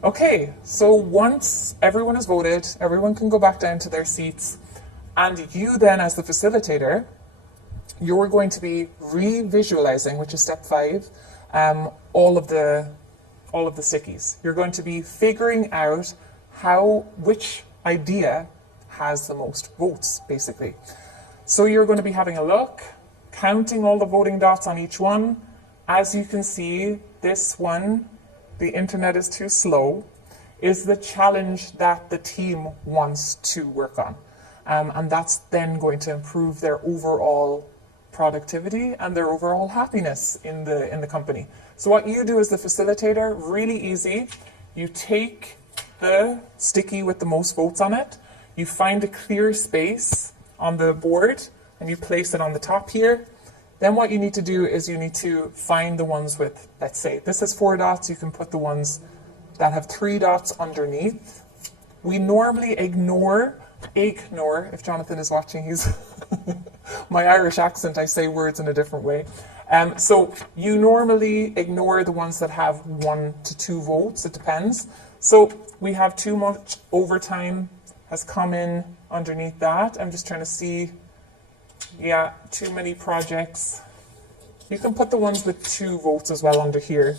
Okay, so once everyone has voted, everyone can go back down to their seats, and you then, as the facilitator, you're going to be re-visualizing, which is step 5, all of the stickies. You're going to be figuring out which idea has the most votes, basically. So you're going to be having a look, counting all the voting dots on each one. As you can see, this one, the internet is too slow, is the challenge that the team wants to work on. And that's then going to improve their overall productivity and their overall happiness in the company. So what you do as the facilitator, really easy, you take the sticky with the most votes on it, you find a clear space on the board, and you place it on the top here. Then what you need to do is you need to find the ones with, let's say, this has 4 dots, you can put the ones that have 3 dots underneath. We normally ignore, if Jonathan is watching, he's my Irish accent, I say words in a different way. So you normally ignore the ones that have 1 to 2 votes, it depends. So we have too much overtime has come in underneath that. I'm just trying to see, yeah, too many projects. You can put the ones with 2 votes as well under here.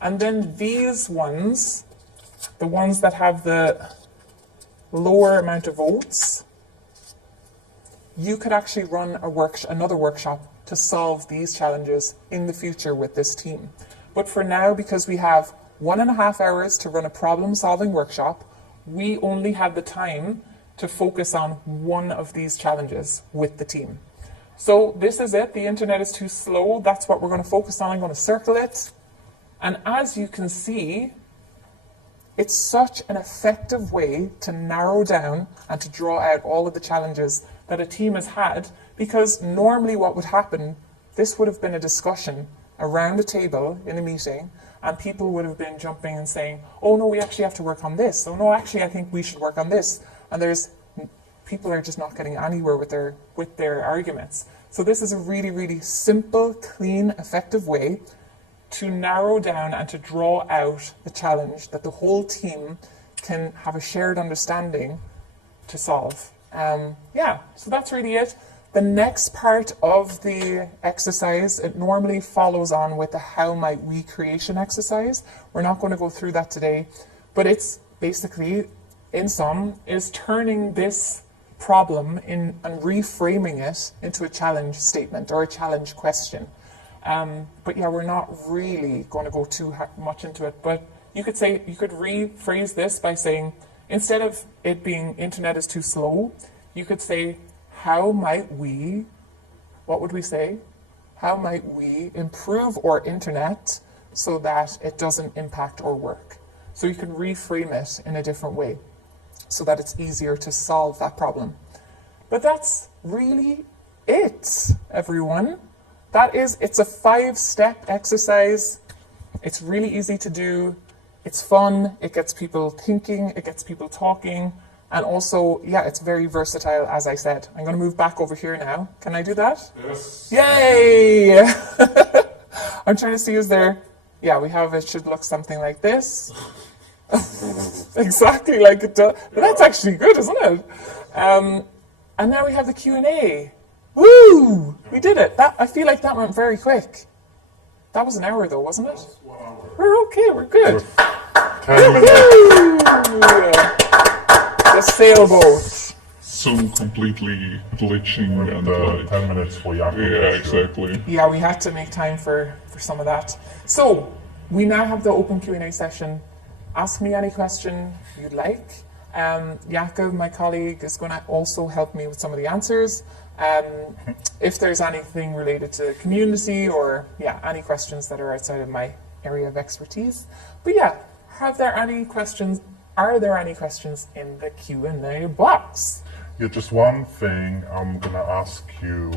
And then these ones, the ones that have the lower amount of votes, you could actually run another workshop to solve these challenges in the future with this team. But for now, because we have 1.5 hours to run a problem-solving workshop, we only have the time to focus on one of these challenges with the team. So this is it. The internet is too slow. That's what we're going to focus on. I'm going to circle it. And as you can see, it's such an effective way to narrow down and to draw out all of the challenges that a team has had, because normally what would happen, this would have been a discussion around a table in a meeting, and people would have been jumping and saying, oh no, we actually have to work on this. Oh no, actually I think we should work on this. And people are just not getting anywhere with their arguments. So this is a really, really simple, clean, effective way to narrow down and to draw out the challenge that the whole team can have a shared understanding to solve. So that's really it. The next part of the exercise, it normally follows on with the how might we creation exercise. We're not going to go through that today, but it's basically, in sum, is turning this problem and reframing it into a challenge statement or a challenge question. But yeah, we're not really going to go too much into it, but you could rephrase this by saying, instead of it being internet is too slow, you could say, how might we, what would we say? How might we improve our internet so that it doesn't impact our work? So you can reframe it in a different way so that it's easier to solve that problem. But that's really it, everyone. It's a 5-step exercise. It's really easy to do. It's fun. It gets people thinking. It gets people talking. And also, yeah, it's very versatile, as I said. I'm going to move back over here now. Can I do that? Yes. Yay! I'm trying to see, it should look something like this. Exactly like it does. But that's actually good, isn't it? And now we have the Q&A. Woo! We did it. I feel like that went very quick. That was an hour though, wasn't it? 1 hour. We're okay, we're good. 10 minutes. Woo! The sailboat. Some completely glitching and The 10 minutes for Jakob. yeah, exactly. Yeah, we had to make time for some of that. So, we now have the open Q&A session. Ask me any question you'd like. Jakob, my colleague, is going to also help me with some of the answers. If there's anything related to community or any questions that are outside of my area of expertise. But yeah, are there any questions in the Q&A box? Yeah, just one thing I'm gonna ask you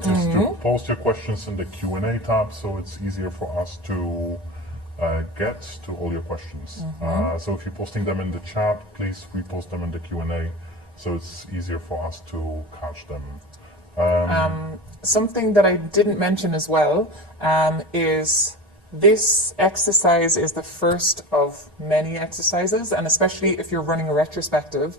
is to post your questions in the Q&A tab, so it's easier for us to get to all your questions. So if you're posting them in the chat, please repost them in the Q&A, so it's easier for us to catch them. Something that I didn't mention as well is this exercise is the first of many exercises, and especially if you're running a retrospective,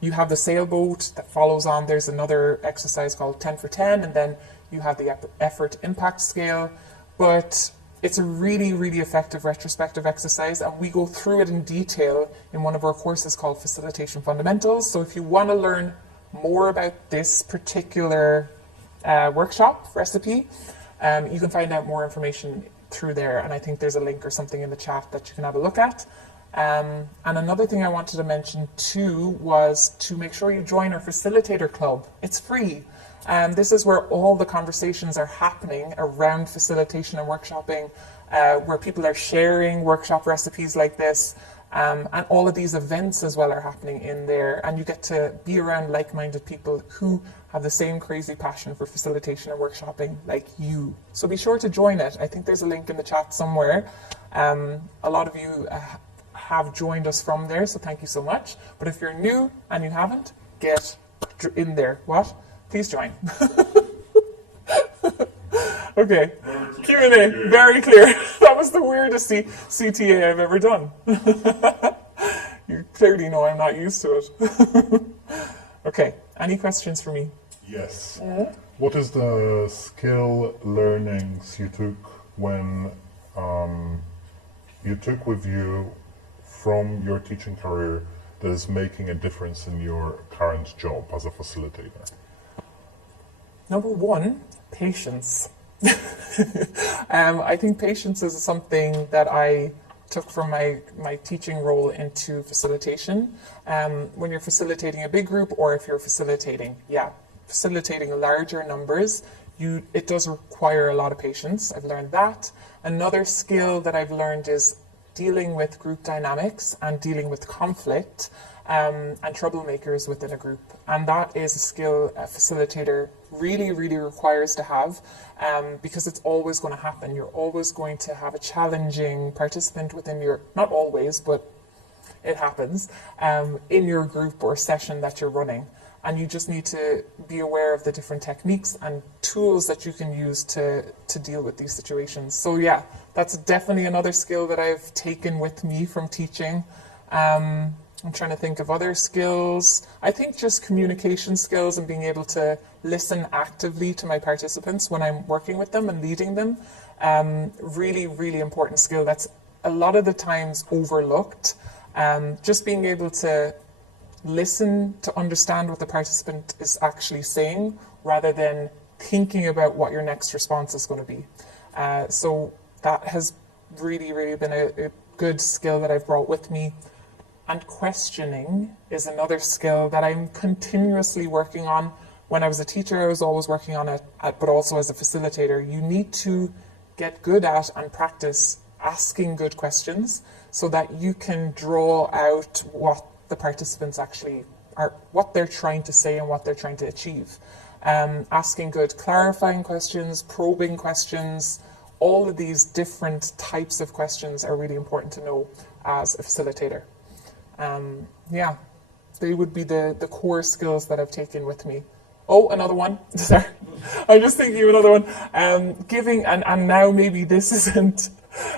you have the sailboat that follows on. There's another exercise called 10 for 10, and then you have the effort impact scale. But it's a really, really effective retrospective exercise, and we go through it in detail in one of our courses called Facilitation Fundamentals. So if you want to learn more about this particular workshop recipe, you can find out more information through there, and I think there's a link or something in the chat that you can have a look at. And another thing I wanted to mention too was to make sure you join our Facilitator Club. It's free. This is where all the conversations are happening around facilitation and workshopping, where people are sharing workshop recipes like this, And all of these events as well are happening in there, and you get to be around like-minded people who have the same crazy passion for facilitation and workshopping like you. So be sure to join it. I think there's a link in the chat somewhere. A lot of you have joined us from there, so thank you so much. But if you're new and you haven't, get in there. What? Please join. Okay. Q&A, very clear. That was the weirdest CTA I've ever done. You clearly know I'm not used to it. Okay, any questions for me? Yes. What is the skill learnings you took when you took with you from your teaching career that is making a difference in your current job as a facilitator? Number one, patience. I think patience is something that I took from my teaching role into facilitation. When you're facilitating a big group, or if you're facilitating larger numbers, it does require a lot of patience. I've learned that. Another skill that I've learned is dealing with group dynamics and dealing with conflict and troublemakers within a group. And that is a skill a facilitator really, really requires to have, because it's always going to happen. You're always going to have a challenging participant within your, not always, but it happens, in your group or session that you're running. And you just need to be aware of the different techniques and tools that you can use to deal with these situations. So yeah, that's definitely another skill that I've taken with me from teaching. I'm trying to think of other skills. I think just communication skills and being able to listen actively to my participants when I'm working with them and leading them. Really, really important skill that's a lot of the times overlooked. Just being able to listen to understand what the participant is actually saying rather than thinking about what your next response is going to be. So that has really, really been a good skill that I've brought with me. And questioning is another skill that I'm continuously working on. When I was a teacher, I was always working on it, but also as a facilitator. You need to get good at and practice asking good questions so that you can draw out what the participants actually are, what they're trying to say and what they're trying to achieve. Asking good clarifying questions, probing questions, all of these different types of questions are really important to know as a facilitator. Yeah, they would be the core skills that I've taken with me. Oh, another one. Sorry, I'm just thinking of another one. Giving, and now maybe this isn't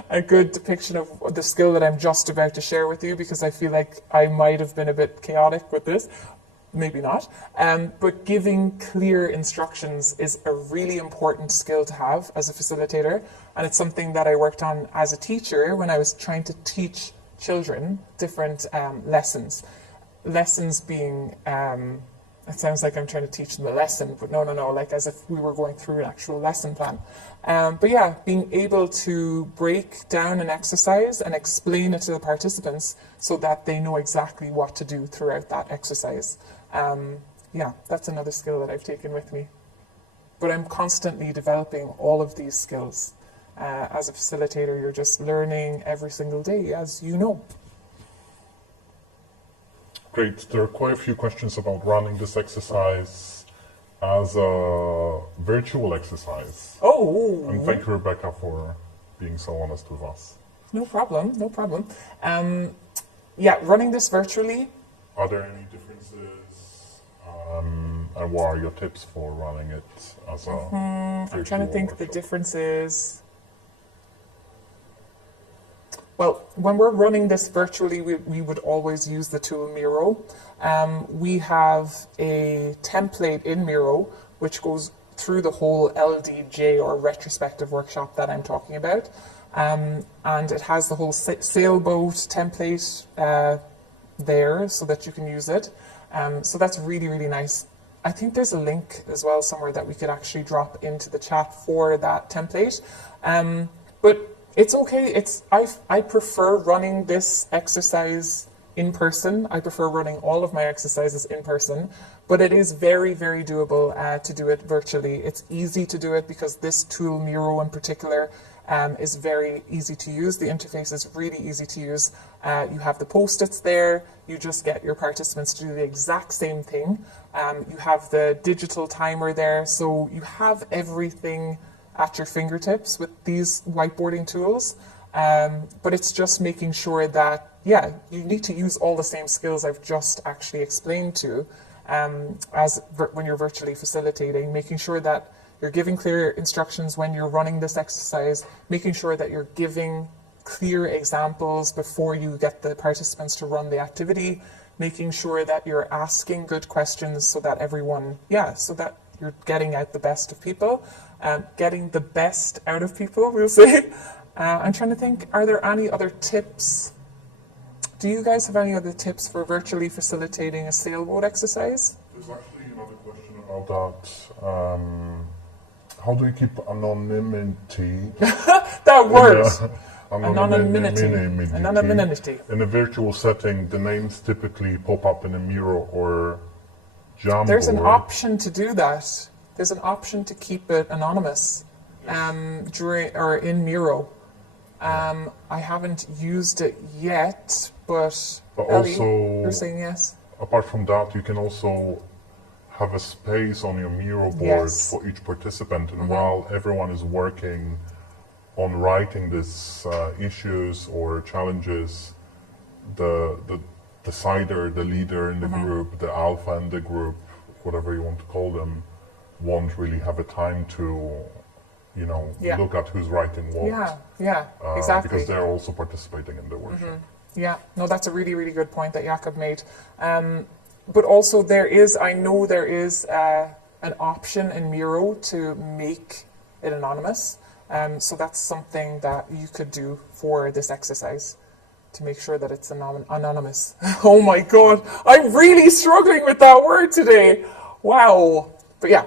a good depiction of the skill that I'm just about to share with you, because I feel like I might have been a bit chaotic with this. Maybe not. But giving clear instructions is a really important skill to have as a facilitator. And it's something that I worked on as a teacher when I was trying to teach children different lessons. Lessons being, it sounds like I'm trying to teach them a lesson, but no, like as if we were going through an actual lesson plan. But yeah, being able to break down an exercise and explain it to the participants so that they know exactly what to do throughout that exercise. Yeah, that's another skill that I've taken with me. But I'm constantly developing all of these skills. As a facilitator, you're just learning every single day, as you know. Great. There are quite a few questions about running this exercise as a virtual exercise. Oh! And thank you, Rebecca, for being so honest with us. No problem, no problem. Yeah, running this virtually. Are there any differences? And what are your tips for running it as a I'm trying to think the differences. Well, when we're running this virtually, we would always use the tool Miro. We have a template in Miro which goes through the whole LDJ or retrospective workshop that I'm talking about. And it has the whole sailboat template there so that you can use it. So that's really, really nice. I think there's a link as well somewhere that we could actually drop into the chat for that template. But it's okay. I prefer running this exercise in person. I prefer running all of my exercises in person, but it is very, very doable to do it virtually. It's easy to do it because this tool, Miro in particular, is very easy to use. The interface is really easy to use. You have the post-its there. You just get your participants to do the exact same thing. You have the digital timer there, so you have everything at your fingertips with these whiteboarding tools. But it's just making sure that, yeah, you need to use all the same skills I've just actually explained to when you're virtually facilitating, making sure that you're giving clear instructions when you're running this exercise, making sure that you're giving clear examples before you get the participants to run the activity, making sure that you're asking good questions so that everyone, so that you're getting out the best of people, getting the best out of people, we'll say. I'm trying to think, are there any other tips? Do you guys have any other tips for virtually facilitating a sailboat exercise? There's actually another question about that. How do you keep anonymity? That word! Anonymity. Anonymity. In a virtual setting, the names typically pop up in a Miro or Jamboard. There's an option to do that. There's an option to keep it anonymous in Miro. I haven't used it yet, but Ellie, also, you're saying yes? Apart from that, you can also have a space on your Miro board for each participant, and while everyone is working on writing these issues or challenges, the decider, the leader in the group, the alpha in the group, whatever you want to call them, won't really have a time to look at who's writing what. Exactly. Because they're also participating in the workshop. Yeah, no, that's a really, really good point that Jakob made. But also I know there is an option in Miro to make it anonymous. So that's something that you could do for this exercise to make sure that it's anonymous. Oh my God, I'm really struggling with that word today. Wow. But yeah.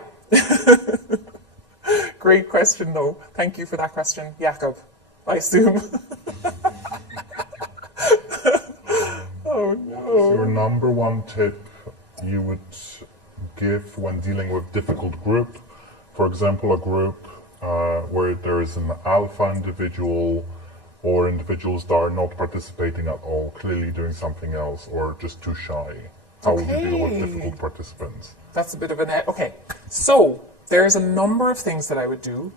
Great question though. Thank you for that question, Jakob, I assume. Oh no. Your number one tip you would give when dealing with difficult group? For example, a group where there is an alpha individual or individuals that are not participating at all, clearly doing something else, or just too shy. How would you deal with difficult participants? That's a bit of an... Okay, so there's a number of things that I would do.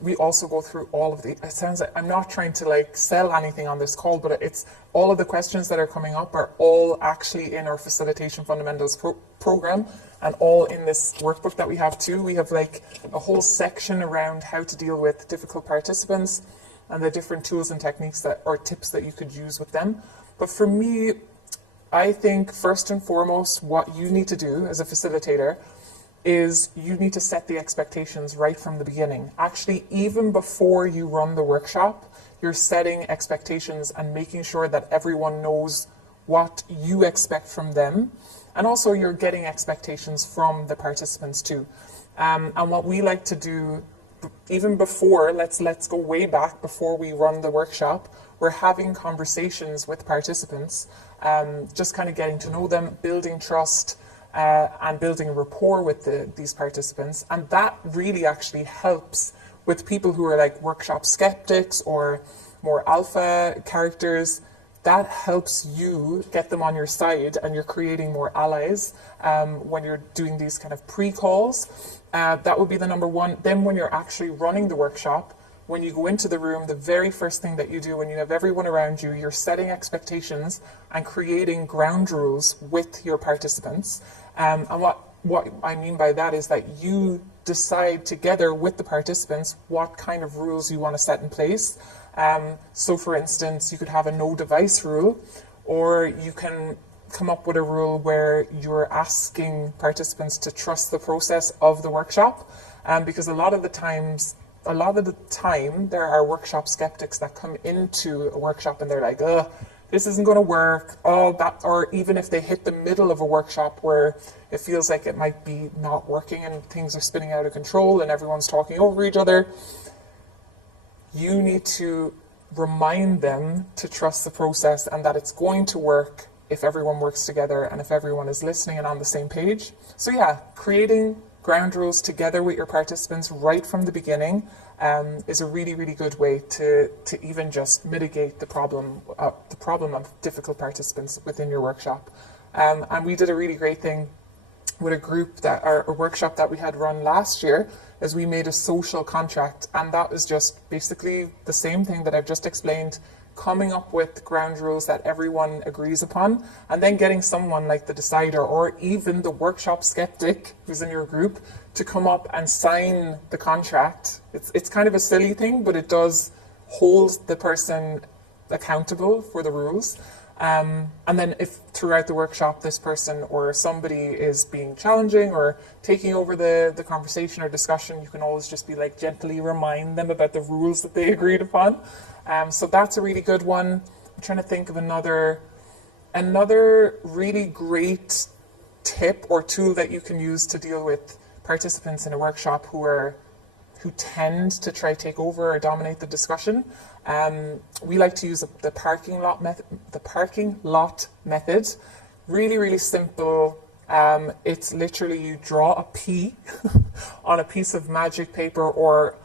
We also go through all of the... It sounds like I'm not trying to sell anything on this call, but it's all of the questions that are coming up are all actually in our Facilitation Fundamentals program and all in this workbook that we have too. We have a whole section around how to deal with difficult participants and the different tools and techniques or tips that you could use with them. But for me, I think first and foremost, what you need to do as a facilitator is you need to set the expectations right from the beginning. Actually, even before you run the workshop, you're setting expectations and making sure that everyone knows what you expect from them. And also you're getting expectations from the participants too. And what we like to do, even before, let's go way back before we run the workshop, we're having conversations with participants, just kind of getting to know them, building trust, and building a rapport with these participants. And that really actually helps with people who are workshop skeptics or more alpha characters. That helps you get them on your side and you're creating more allies when you're doing these kind of pre-calls. That would be the number one. Then when you're actually running the workshop, when you go into the room, the very first thing that you do when you have everyone around you, you're setting expectations and creating ground rules with your participants. And what I mean by that is that you decide together with the participants what kind of rules you want to set in place. So for instance, you could have a no device rule, or you can come up with a rule where you're asking participants to trust the process of the workshop. Because a lot of the time there are workshop skeptics that come into a workshop and they're like, ugh, this isn't going to work, or even if they hit the middle of a workshop where it feels like it might be not working and things are spinning out of control and everyone's talking over each other, you need to remind them to trust the process and that it's going to work if everyone works together and if everyone is listening and on the same page. So yeah, creating ground rules together with your participants right from the beginning is a really, really good way to even just mitigate the problem of difficult participants within your workshop. And we did a really great thing with a group a workshop that we had run last year, is we made a social contract, and that was just basically the same thing that I've just explained, coming up with ground rules that everyone agrees upon, and then getting someone like the decider or even the workshop skeptic who's in your group to come up and sign the contract. It's kind of a silly thing, but it does hold the person accountable for the rules. And then if throughout the workshop this person or somebody is being challenging or taking over the conversation or discussion, you can always just be like gently remind them about the rules that they agreed upon. So that's a really good one. I'm trying to think of another really great tip or tool that you can use to deal with participants in a workshop who tend to try take over or dominate the discussion. We like to use the parking lot method. Really, really simple. It's literally you draw a P on a piece of magic paper or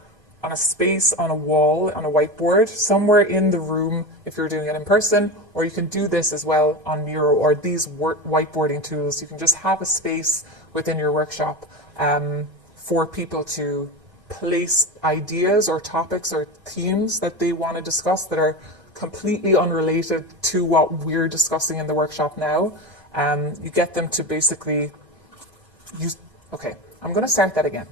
on a space on a wall, on a whiteboard, somewhere in the room if you're doing it in person, or you can do this as well on Miro or these whiteboarding tools. You can just have a space within your workshop for people to place ideas or topics or themes that they want to discuss that are completely unrelated to what we're discussing in the workshop now. You get them to basically use, okay, I'm going to start that again.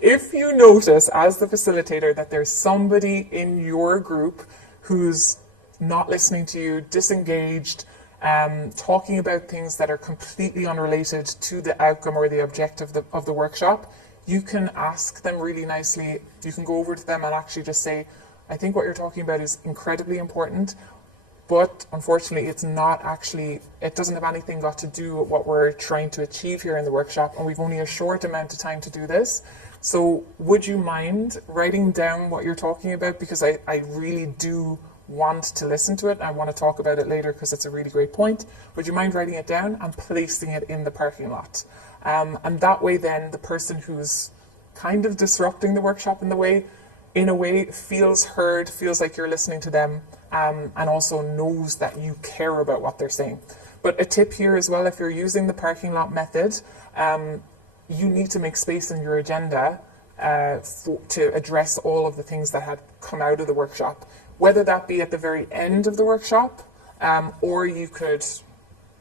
If you notice as the facilitator that there's somebody in your group who's not listening to you, disengaged, talking about things that are completely unrelated to the outcome or the objective of the workshop, you can ask them really nicely. You can go over to them and actually just say, I think what you're talking about is incredibly important, but unfortunately it doesn't have anything got to do with what we're trying to achieve here in the workshop, and we've only a short amount of time to do this. So would you mind writing down what you're talking about? Because I really do want to listen to it. I want to talk about it later because it's a really great point. Would you mind writing it down and placing it in the parking lot? And that way then the person who's kind of disrupting the workshop in a way feels heard, feels like you're listening to them, and also knows that you care about what they're saying. But a tip here as well, if you're using the parking lot method, you need to make space in your agenda to address all of the things that had come out of the workshop, whether that be at the very end of the workshop, or you could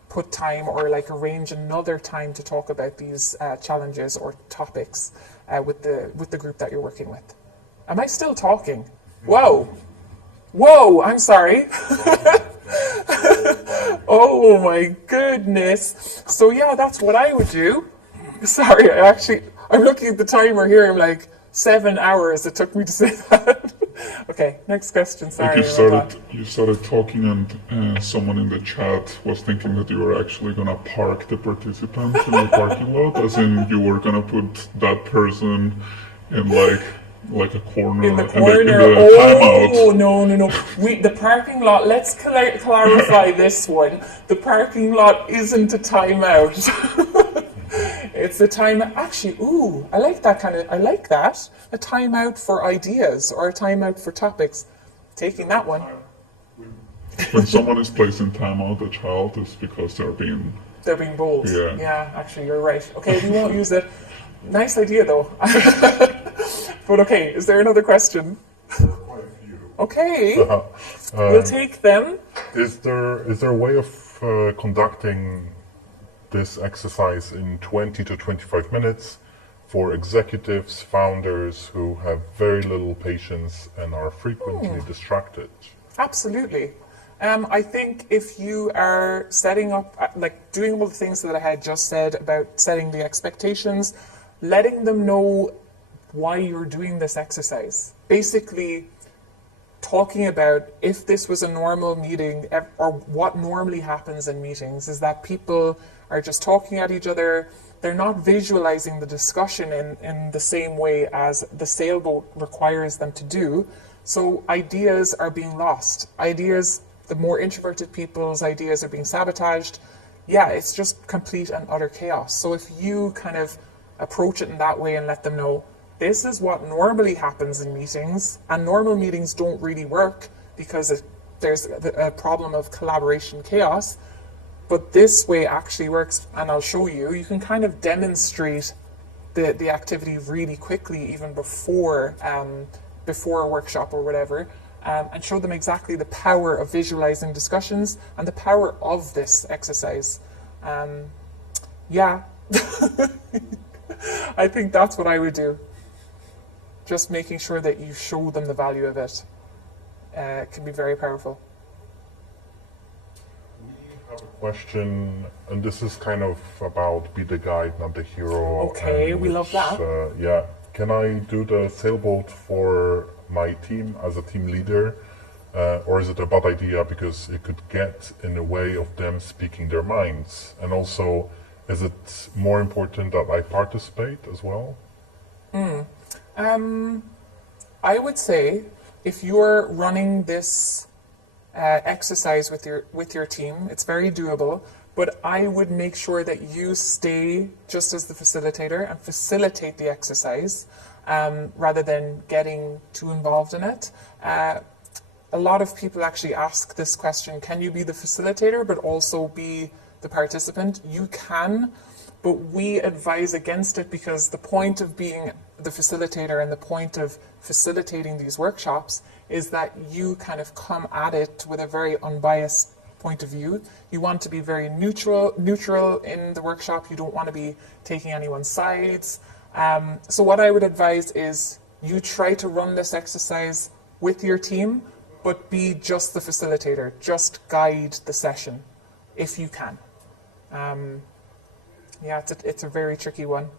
put time or like arrange another time to talk about these challenges or topics with the group that you're working with. Am I still talking? Whoa, I'm sorry. Oh my goodness. So yeah, that's what I would do. Sorry, I'm looking at the timer here. I'm like, 7 hours it took me to say that. Okay, next question. Sorry. Like you started talking, and someone in the chat was thinking that you were actually gonna park the participants in the parking lot, as in you were gonna put that person in like a corner in the timeout. No. The parking lot, let's clarify this one. The parking lot isn't a timeout. It's a time, actually, I like that. A timeout for ideas or a timeout for topics. Taking that one. When someone is placed in timeout, a child, is because they're being bold. Yeah, actually, you're right. Okay, we won't use it. Nice idea, though. But okay, is there another question? Quite a few. Okay, we'll take them. Is there a way of conducting this exercise in 20 to 25 minutes for executives, founders who have very little patience and are frequently distracted? Absolutely. I think if you are setting up, doing all the things that I had just said about setting the expectations, letting them know why you're doing this exercise. Basically, talking about if this was a normal meeting, or what normally happens in meetings is that people are just talking at each other. They're not visualizing the discussion in the same way as the sailboat requires them to do. So ideas are being lost. The more introverted people's ideas are being sabotaged. Yeah, it's just complete and utter chaos. So if you kind of approach it in that way and let them know, this is what normally happens in meetings, and normal meetings don't really work because there's a problem of collaboration chaos. But this way actually works, and I'll show you. You can kind of demonstrate the activity really quickly, even before a workshop or whatever, and show them exactly the power of visualizing discussions and the power of this exercise. Yeah, I think that's what I would do. Just making sure that you show them the value of it can be very powerful. We have a question, and this is kind of about be the guide, not the hero. Okay, we love that. Yeah, can I do the sailboat for my team as a team leader, or is it a bad idea because it could get in the way of them speaking their minds? And also, is it more important that I participate as well? I would say if you're running this exercise with your team, it's very doable. But I would make sure that you stay just as the facilitator and facilitate the exercise rather than getting too involved in it. A lot of people actually ask this question: can you be the facilitator but also be the participant? You can, but we advise against it because the point of being the facilitator and the point of facilitating these workshops is that you kind of come at it with a very unbiased point of view. You want to be very neutral in the workshop. You don't want to be taking anyone's sides. So what I would advise is you try to run this exercise with your team, but be just the facilitator. Just guide the session if you can. Yeah, it's a very tricky one.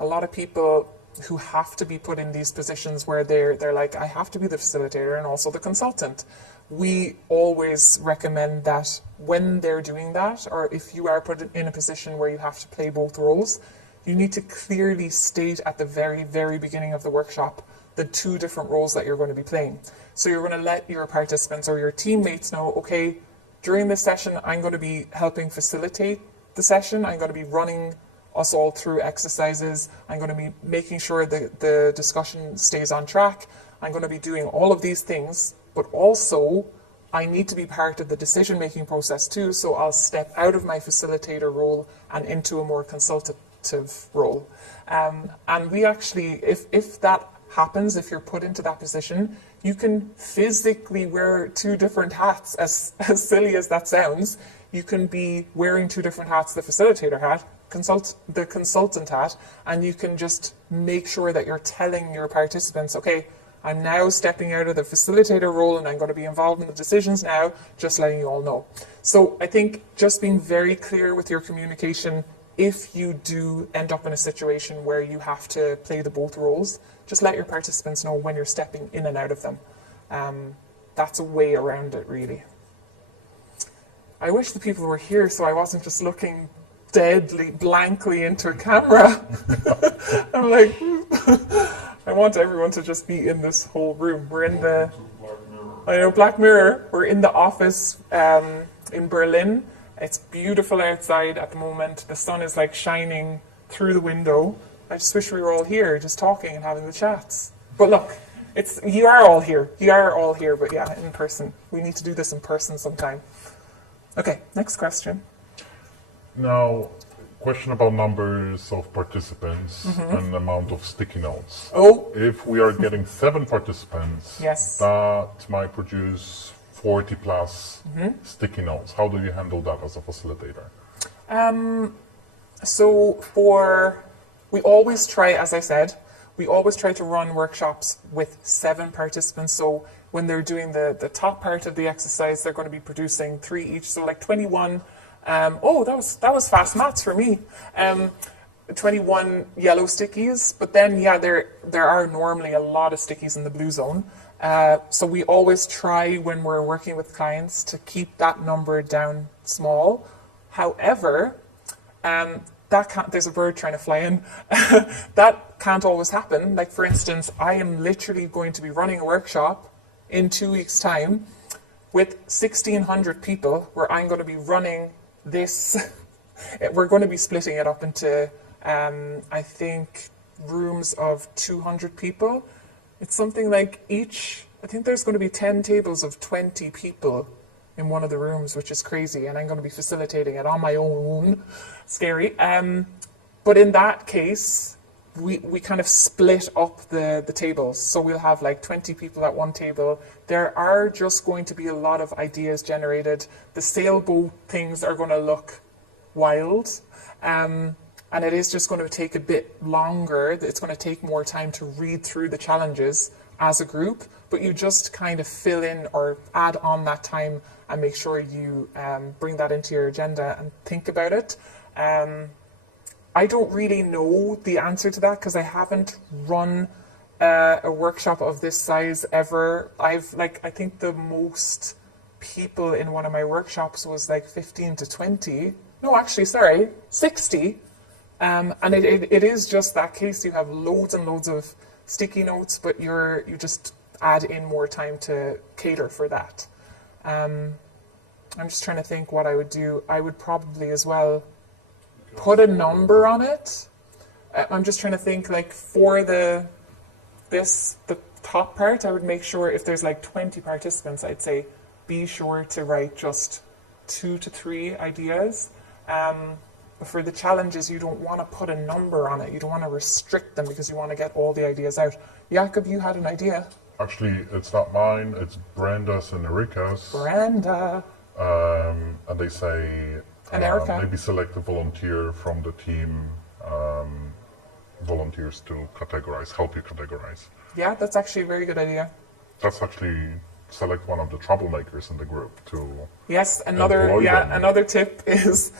A lot of people who have to be put in these positions where they're like, I have to be the facilitator and also the consultant. We always recommend that when they're doing that, or if you are put in a position where you have to play both roles, you need to clearly state at the very, very beginning of the workshop the two different roles that you're going to be playing. So you're going to let your participants or your teammates know, okay, during this session, I'm going to be helping facilitate the session. I'm going to be running us all through exercises. I'm going to be making sure that the discussion stays on track. I'm going to be doing all of these things, but also I need to be part of the decision-making process too, so I'll step out of my facilitator role and into a more consultative role. And we actually, if that happens, if you're put into that position, you can physically wear two different hats, as silly as that sounds. You can be wearing two different hats, the facilitator hat, the consultant hat, and you can just make sure that you're telling your participants, okay, I'm now stepping out of the facilitator role and I'm going to be involved in the decisions now, just letting you all know. So I think just being very clear with your communication, if you do end up in a situation where you have to play the both roles, just let your participants know when you're stepping in and out of them. That's a way around it, really. I wish the people were here so I wasn't just looking deadly blankly into a camera. I'm like, I want everyone to just be in this whole room. We're in the, I know, Black Mirror. We're in the office in Berlin. It's beautiful outside at the moment. The sun is like shining through the window. I just wish we were all here, just talking and having the chats. But look, you are all here. You are all here, but yeah, in person. We need to do this in person sometime. Okay, next question. Now, question about numbers of participants and amount of sticky notes. Oh. If we are getting 7 participants, Yes. that might produce 40 plus sticky notes. How do you handle that as a facilitator? We always try, as I said, we always try to run workshops with 7 participants. So when they're doing the top part of the exercise, they're going to be producing 3 each. So like 21. That was fast maths for me. 21 yellow stickies, but then yeah, there are normally a lot of stickies in the blue zone. So we always try when we're working with clients to keep that number down small. However, there's a bird trying to fly in. That can't always happen. Like for instance, I am literally going to be running a workshop in 2 weeks' time with 1,600 people where I'm going to be running this. We're going to be splitting it up into, I think, rooms of 200 people. It's something like I think there's going to be 10 tables of 20 people in one of the rooms, which is crazy, and I'm going to be facilitating it on my own. Scary. But in that case, we kind of split up the tables. So we'll have like 20 people at one table. There are just going to be a lot of ideas generated. The sailboat things are going to look wild. And it is just going to take a bit longer. It's going to take more time to read through the challenges as a group, but you just kind of fill in or add on that time and make sure you bring that into your agenda and think about it. I don't really know the answer to that because I haven't run a workshop of this size ever. I think the most people in one of my workshops was like 15 to 20. No, actually, sorry, 60. And it is just that case. You have loads and loads of sticky notes, but you just add in more time to cater for that. I'm just trying to think what I would do. I would probably as well put a number on it. I'm just trying to think like for the top part, I would make sure if there's like 20 participants, I'd say be sure to write just 2 to 3 ideas. For the challenges, you don't want to put a number on it. You don't want to restrict them because you want to get all the ideas out. Jakob, you had an idea. Actually, it's not mine. It's Brenda's and Erika's. Brenda. And they say And Erika. maybe select a volunteer from the team, volunteers to help you categorize. Yeah, that's actually a very good idea. That's actually select one of the troublemakers in the group to. Yes, employ them. another tip is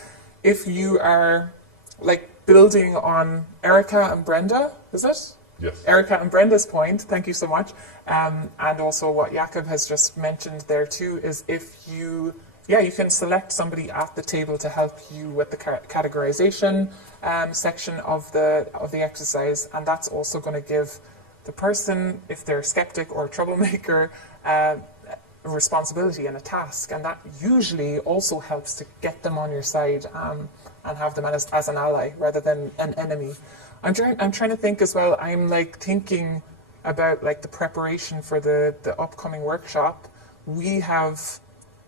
if you are like building on Erika and Brenda, is it? Yes. Erika and Brenda's point, thank you so much. And also what Jakob has just mentioned there too is if you can select somebody at the table to help you with the categorization section of the exercise, and that's also going to give the person, if they're skeptic or troublemaker, a responsibility and a task, and that usually also helps to get them on your side and have them as an ally rather than an enemy. I'm trying to think as well. I'm like thinking about like the preparation for the upcoming workshop. We have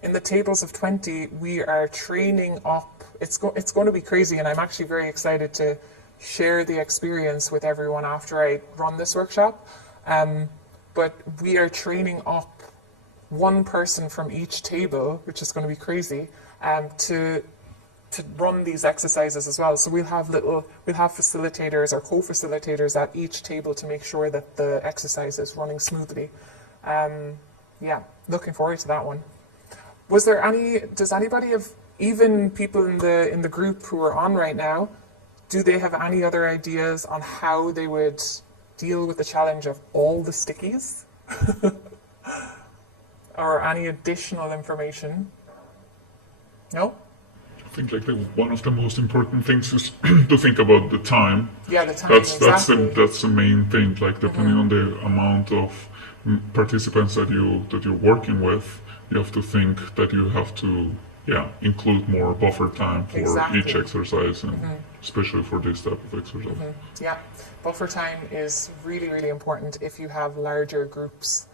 in the tables of 20, we are training up. It's going to be crazy, and I'm actually very excited to share the experience with everyone after I run this workshop. But we are training up one person from each table, which is going to be crazy, to run these exercises as well. So we'll have facilitators or co-facilitators at each table to make sure that the exercise is running smoothly. Yeah, looking forward to that one. Does anybody have, even people in the group who are on right now, do they have any other ideas on how they would deal with the challenge of all the stickies? Or any additional information? No? I think like one of the most important things is to think about the time. Yeah, the time. Exactly. That's the main thing. Like depending on the amount of participants that you're working with, you have to think that you have to include more buffer time for each exercise, and especially for this type of exercise. Yeah, buffer time is really, really important if you have larger groups.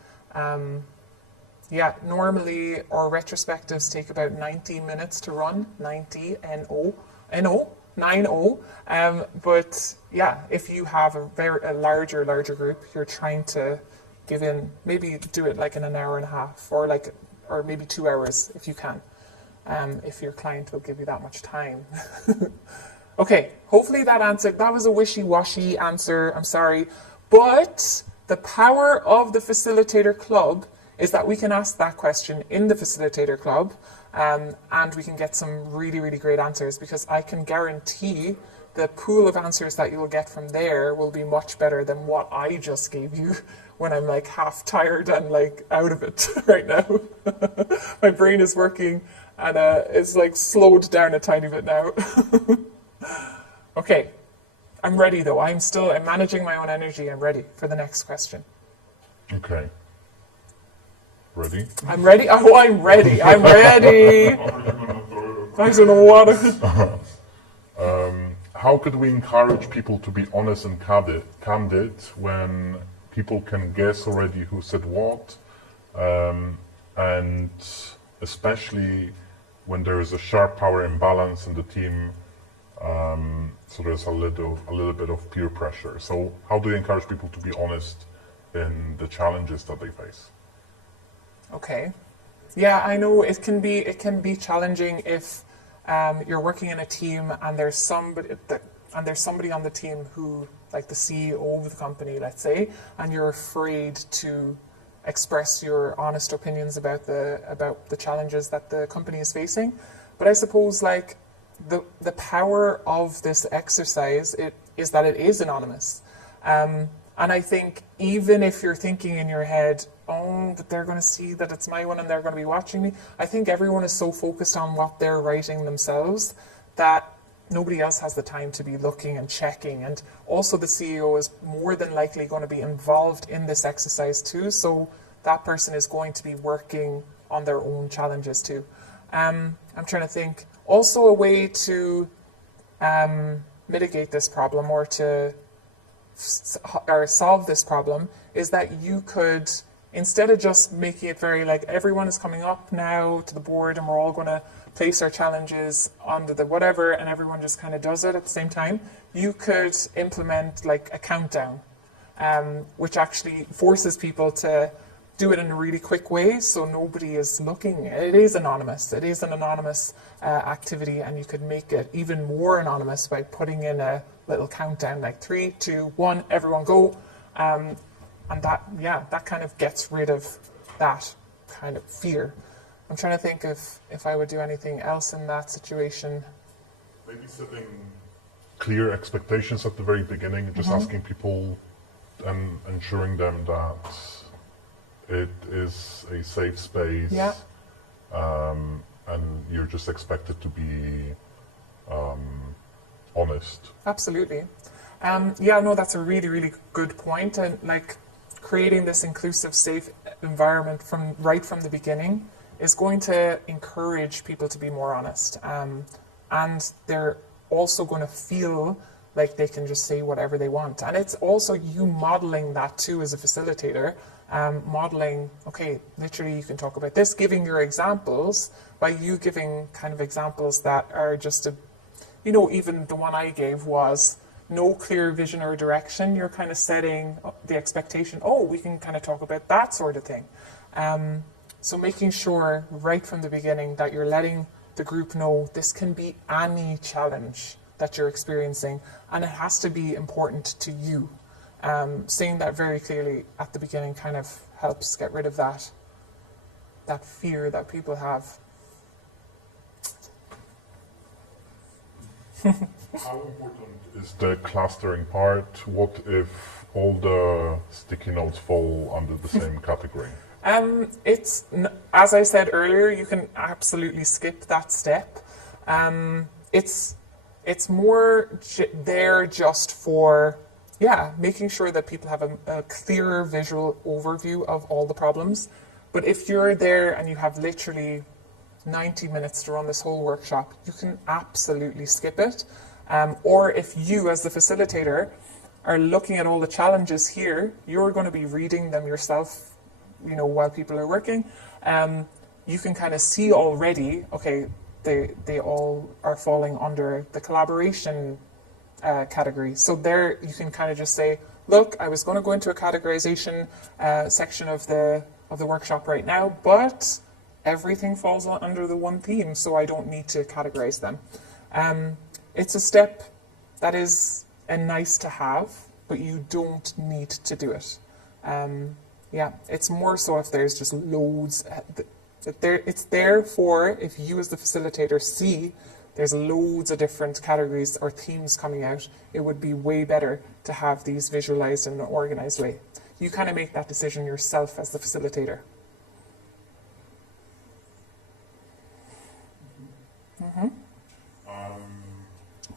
Normally our retrospectives take about 90 minutes to run, 90 N-O. But yeah, if you have a larger group, you're trying to maybe do it like in an hour and a half, or maybe 2 hours if you can, if your client will give you that much time. Okay, hopefully that answered. That was a wishy-washy answer, I'm sorry. But the power of the Facilitator Club is that we can ask that question in the Facilitator Club, and we can get some really, really great answers, because I can guarantee the pool of answers that you'll get from there will be much better than what I just gave you when I'm like half tired and like out of it right now. My brain is working and it's like slowed down a tiny bit now. Okay, I'm ready though. I'm managing my own energy. I'm ready for the next question. Okay. Ready? I'm ready. Oh, I'm ready. I'm ready. I don't know what. how could we encourage people to be honest and candid when people can guess already who said what, and especially when there is a sharp power imbalance in the team, so there's a little bit of peer pressure. So how do you encourage people to be honest in the challenges that they face? Okay. Yeah, I know it can be challenging if you're working in a team and there's somebody on the team who, like the CEO of the company, let's say, and you're afraid to express your honest opinions about the challenges that the company is facing. But I suppose like the power of this exercise is that it is anonymous. And I think even if you're thinking in your head, oh, that they're going to see that it's my one and they're going to be watching me, I think everyone is so focused on what they're writing themselves that nobody else has the time to be looking and checking. And also the CEO is more than likely going to be involved in this exercise too, so that person is going to be working on their own challenges too. I'm trying to think. Also a way to mitigate this problem or to solve this problem is that you could, instead of just making it very like everyone is coming up now to the board and we're all going to place our challenges under the whatever and everyone just kind of does it at the same time, you could implement like a countdown, which actually forces people to do it in a really quick way so nobody is looking. It is anonymous. It is an anonymous activity, and you could make it even more anonymous by putting in a little countdown like 3, 2, 1, everyone go. And that kind of gets rid of that kind of fear. I'm trying to think if I would do anything else in that situation. Maybe setting clear expectations at the very beginning, just asking people and ensuring them that it is a safe space, and you're just expected to be honest. Absolutely. No, that's a really, really good point. And like creating this inclusive, safe environment right from the beginning is going to encourage people to be more honest. And they're also going to feel like they can just say whatever they want. And it's also you modeling that too as a facilitator. Modeling, okay, literally you can talk about this, giving your examples by you giving kind of examples that are just even the one I gave was no clear vision or direction. You're kind of setting the expectation, we can kind of talk about that sort of thing. So making sure right from the beginning that you're letting the group know this can be any challenge that you're experiencing and it has to be important to you. Saying that very clearly at the beginning kind of helps get rid of that fear that people have. How important is the clustering part? What if all the sticky notes fall under the same category? It's, as I said earlier, you can absolutely skip that step. It's more there just for making sure that people have a clearer visual overview of all the problems. But if you're there and you have literally 90 minutes to run this whole workshop, you can absolutely skip it. Or if you, as the facilitator, are looking at all the challenges here, you're going to be reading them yourself, while people are working. You can kind of see already, okay, they all are falling under the collaboration category. So there you can kind of just say, look, I was going to go into a categorization section of the workshop right now, but everything falls under the one theme, so I don't need to categorize them. It's a step that is a nice to have, but you don't need to do it. It's more so if there's just loads. It's there for if you as the facilitator see there's loads of different categories or themes coming out, it would be way better to have these visualized in an organized way. You kind of make that decision yourself as the facilitator.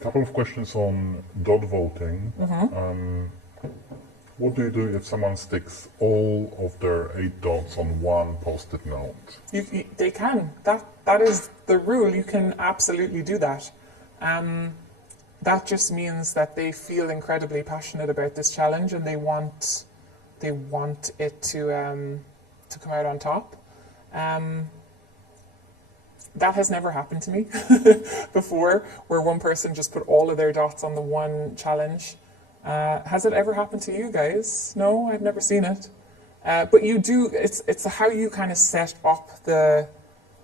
A couple of questions on dot voting. What do you do if someone sticks all of their 8 dots on one post-it note? They can. That is the rule. You can absolutely do that. that just means that they feel incredibly passionate about this challenge and they want it to come out on top. That has never happened to me before, where one person just put all of their dots on the one challenge. Has it ever happened to you guys? No, I've never seen it. But you do, it's how you kind of set up the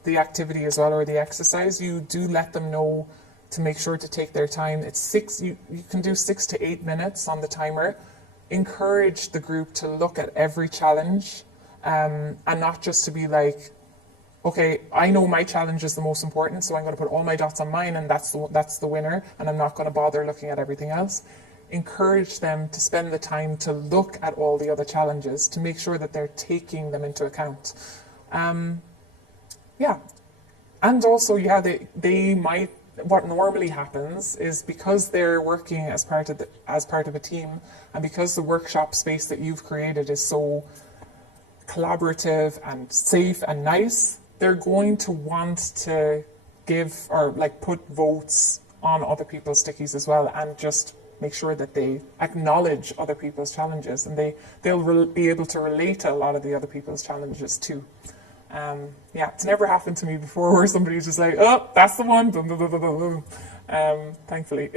activity as well, or the exercise. You do let them know to make sure to take their time. You can do 6 to 8 minutes on the timer. Encourage the group to look at every challenge, and not just to be like, okay, I know my challenge is the most important, so I'm going to put all my dots on mine, and that's the winner, and I'm not going to bother looking at everything else. Encourage them to spend the time to look at all the other challenges to make sure that they're taking them into account. Yeah, and also, yeah, they might. What normally happens is, because they're working as part of a team, and because the workshop space that you've created is so collaborative and safe and nice, they're going to want to give or like put votes on other people's stickies as well, and just make sure that they acknowledge other people's challenges, and they'll be able to relate to a lot of the other people's challenges too. Yeah, it's never happened to me before where somebody's just like, oh, that's the one. Thankfully.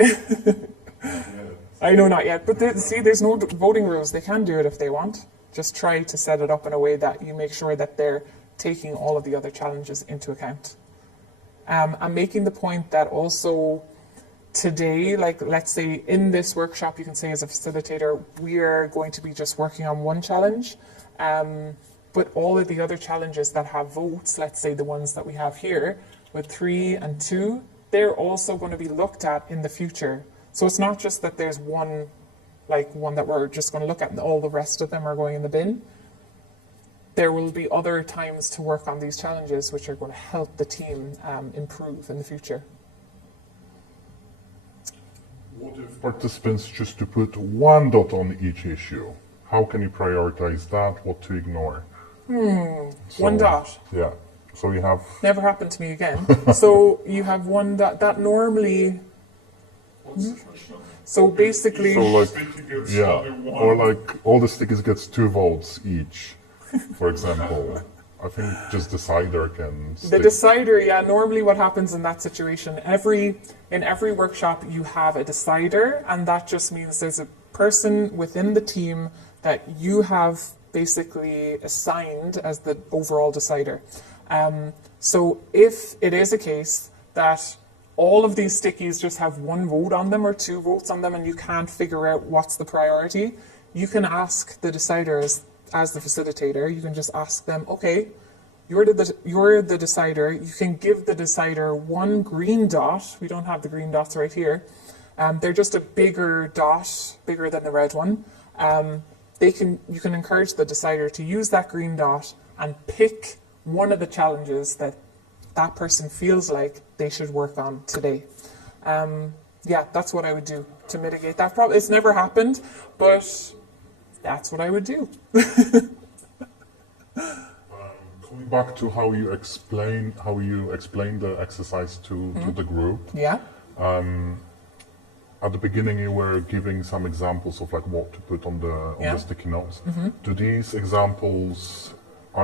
I know not yet, but there's no voting rules. They can do it if they want. Just try to set it up in a way that you make sure that they're taking all of the other challenges into account. I'm making the point that also today, like let's say in this workshop, you can say as a facilitator, we are going to be just working on one challenge. But all of the other challenges that have votes, let's say the ones that we have here with 3 and 2, they're also going to be looked at in the future. So it's not just that there's one that we're just going to look at and all the rest of them are going in the bin. There will be other times to work on these challenges which are going to help the team improve in the future. What if participants choose to put 1 dot on each issue? How can you prioritize that? What to ignore? 1 dot. Yeah. So you have... Never happened to me again. So you have 1 dot. That normally... So basically... So like, yeah, or like all the stickies gets 2 votes each, for example. I think just decider can stick. The decider, yeah, normally what happens in that situation, in every workshop you have a decider, and that just means there's a person within the team that you have basically assigned as the overall decider. So if it is a case that all of these stickies just have 1 vote on them or 2 votes on them and you can't figure out what's the priority, you can ask the deciders as the facilitator, you can just ask them, okay, you're the decider, you can give the decider 1 green dot. We don't have the green dots right here. They're just a bigger dot, bigger than the red one. You can encourage the decider to use that green dot and pick one of the challenges that person feels like they should work on today. Yeah, that's what I would do to mitigate that problem. It's never happened, but that's what I would do. Going back to how you explain the exercise to the group. Yeah. At the beginning, you were giving some examples of like what to put on the sticky notes. Do these examples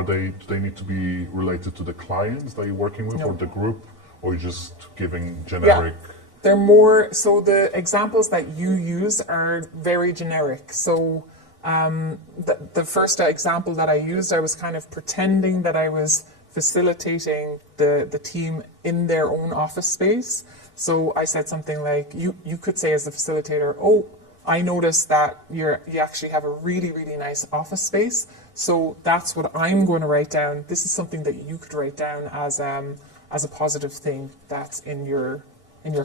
do they need to be related to the clients that you're working with, or the group, or you're just giving generic? Yeah. They're more so the examples that you use are very generic. So the first example that I used, I was kind of pretending that I was facilitating the team in their own office space. So I said something like, you could say as the facilitator, oh, I noticed that you actually have a really, really nice office space. So that's what I'm going to write down. This is something that you could write down as a positive thing that's in your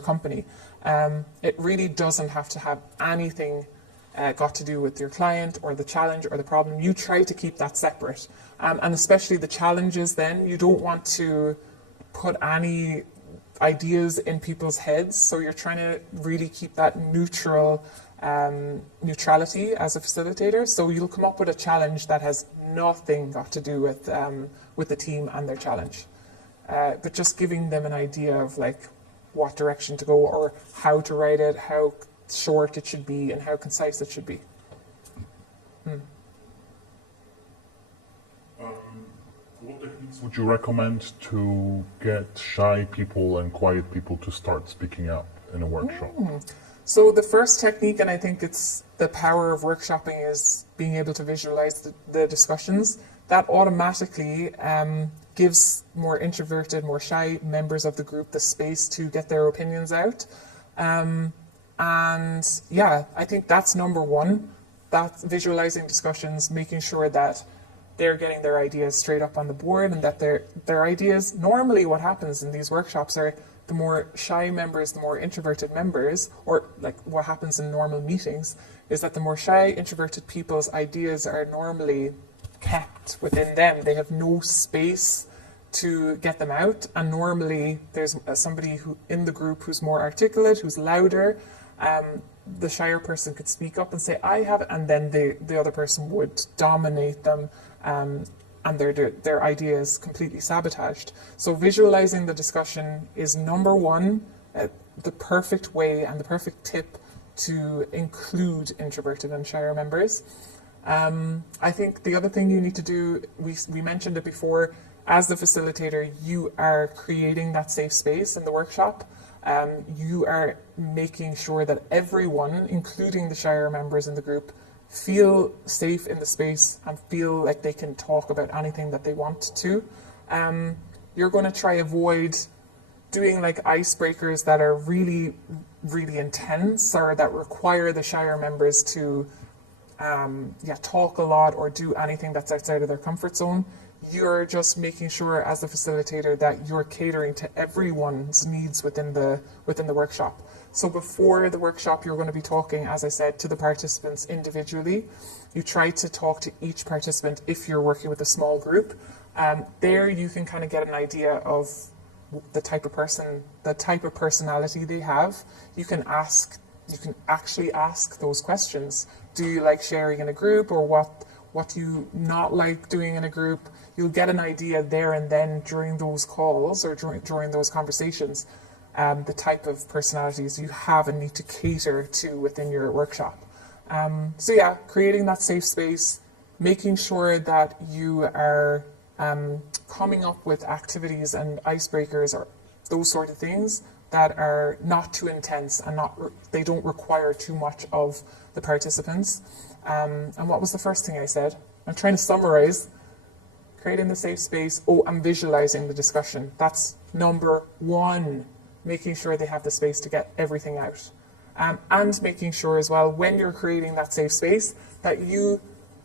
company. It really doesn't have to have anything got to do with your client or the challenge or the problem. You try to keep that separate. And especially the challenges then, you don't want to put any ideas in people's heads. So you're trying to really keep that neutrality as a facilitator. So you'll come up with a challenge that has nothing got to do with the team and their challenge. But just giving them an idea of like what direction to go or how to write it, how short it should be, and how concise it should be. What techniques would you recommend to get shy people and quiet people to start speaking up in a workshop? So the first technique, and I think it's the power of workshopping, is being able to visualize the discussions. That automatically gives more introverted, more shy members of the group the space to get their opinions out. And yeah, I think that's number one. That's visualizing discussions, making sure that they're getting their ideas straight up on the board, and that their ideas, normally what happens in these workshops are the more shy members, the more introverted members, or like what happens in normal meetings, is that the more shy, introverted people's ideas are normally kept within them. They have no space to get them out, and normally there's somebody who in the group who's more articulate, who's louder. The shyer person could speak up and say, I have, and then the other person would dominate them, and their idea is completely sabotaged. So visualizing the discussion is number one, the perfect way and the perfect tip to include introverted and shyer members. I think the other thing you need to do, we mentioned it before, as the facilitator, you are creating that safe space in the workshop. You are making sure that everyone, including the shyer members in the group, feel safe in the space and feel like they can talk about anything that they want to. You're going to try avoid doing like icebreakers that are really, really intense or that require the shyer members to talk a lot or do anything that's outside of their comfort zone. You're just making sure as the facilitator that you're catering to everyone's needs within the workshop. So before the workshop, you're going to be talking, as I said, to the participants individually. You try to talk to each participant if you're working with a small group. There you can kind of get an idea of the type of person, the type of personality they have. You can actually ask those questions. Do you like sharing in a group, or what do you not like doing in a group? You'll get an idea there and then during those calls or during those conversations, the type of personalities you have and need to cater to within your workshop. So yeah, creating that safe space, making sure that you are coming up with activities and icebreakers or those sort of things that are not too intense and they don't require too much of the participants. And what was the first thing I said? I'm trying to summarize. Creating the safe space. I'm visualizing the discussion. That's number one. Making sure they have the space to get everything out. And making sure as well, when you're creating that safe space, that you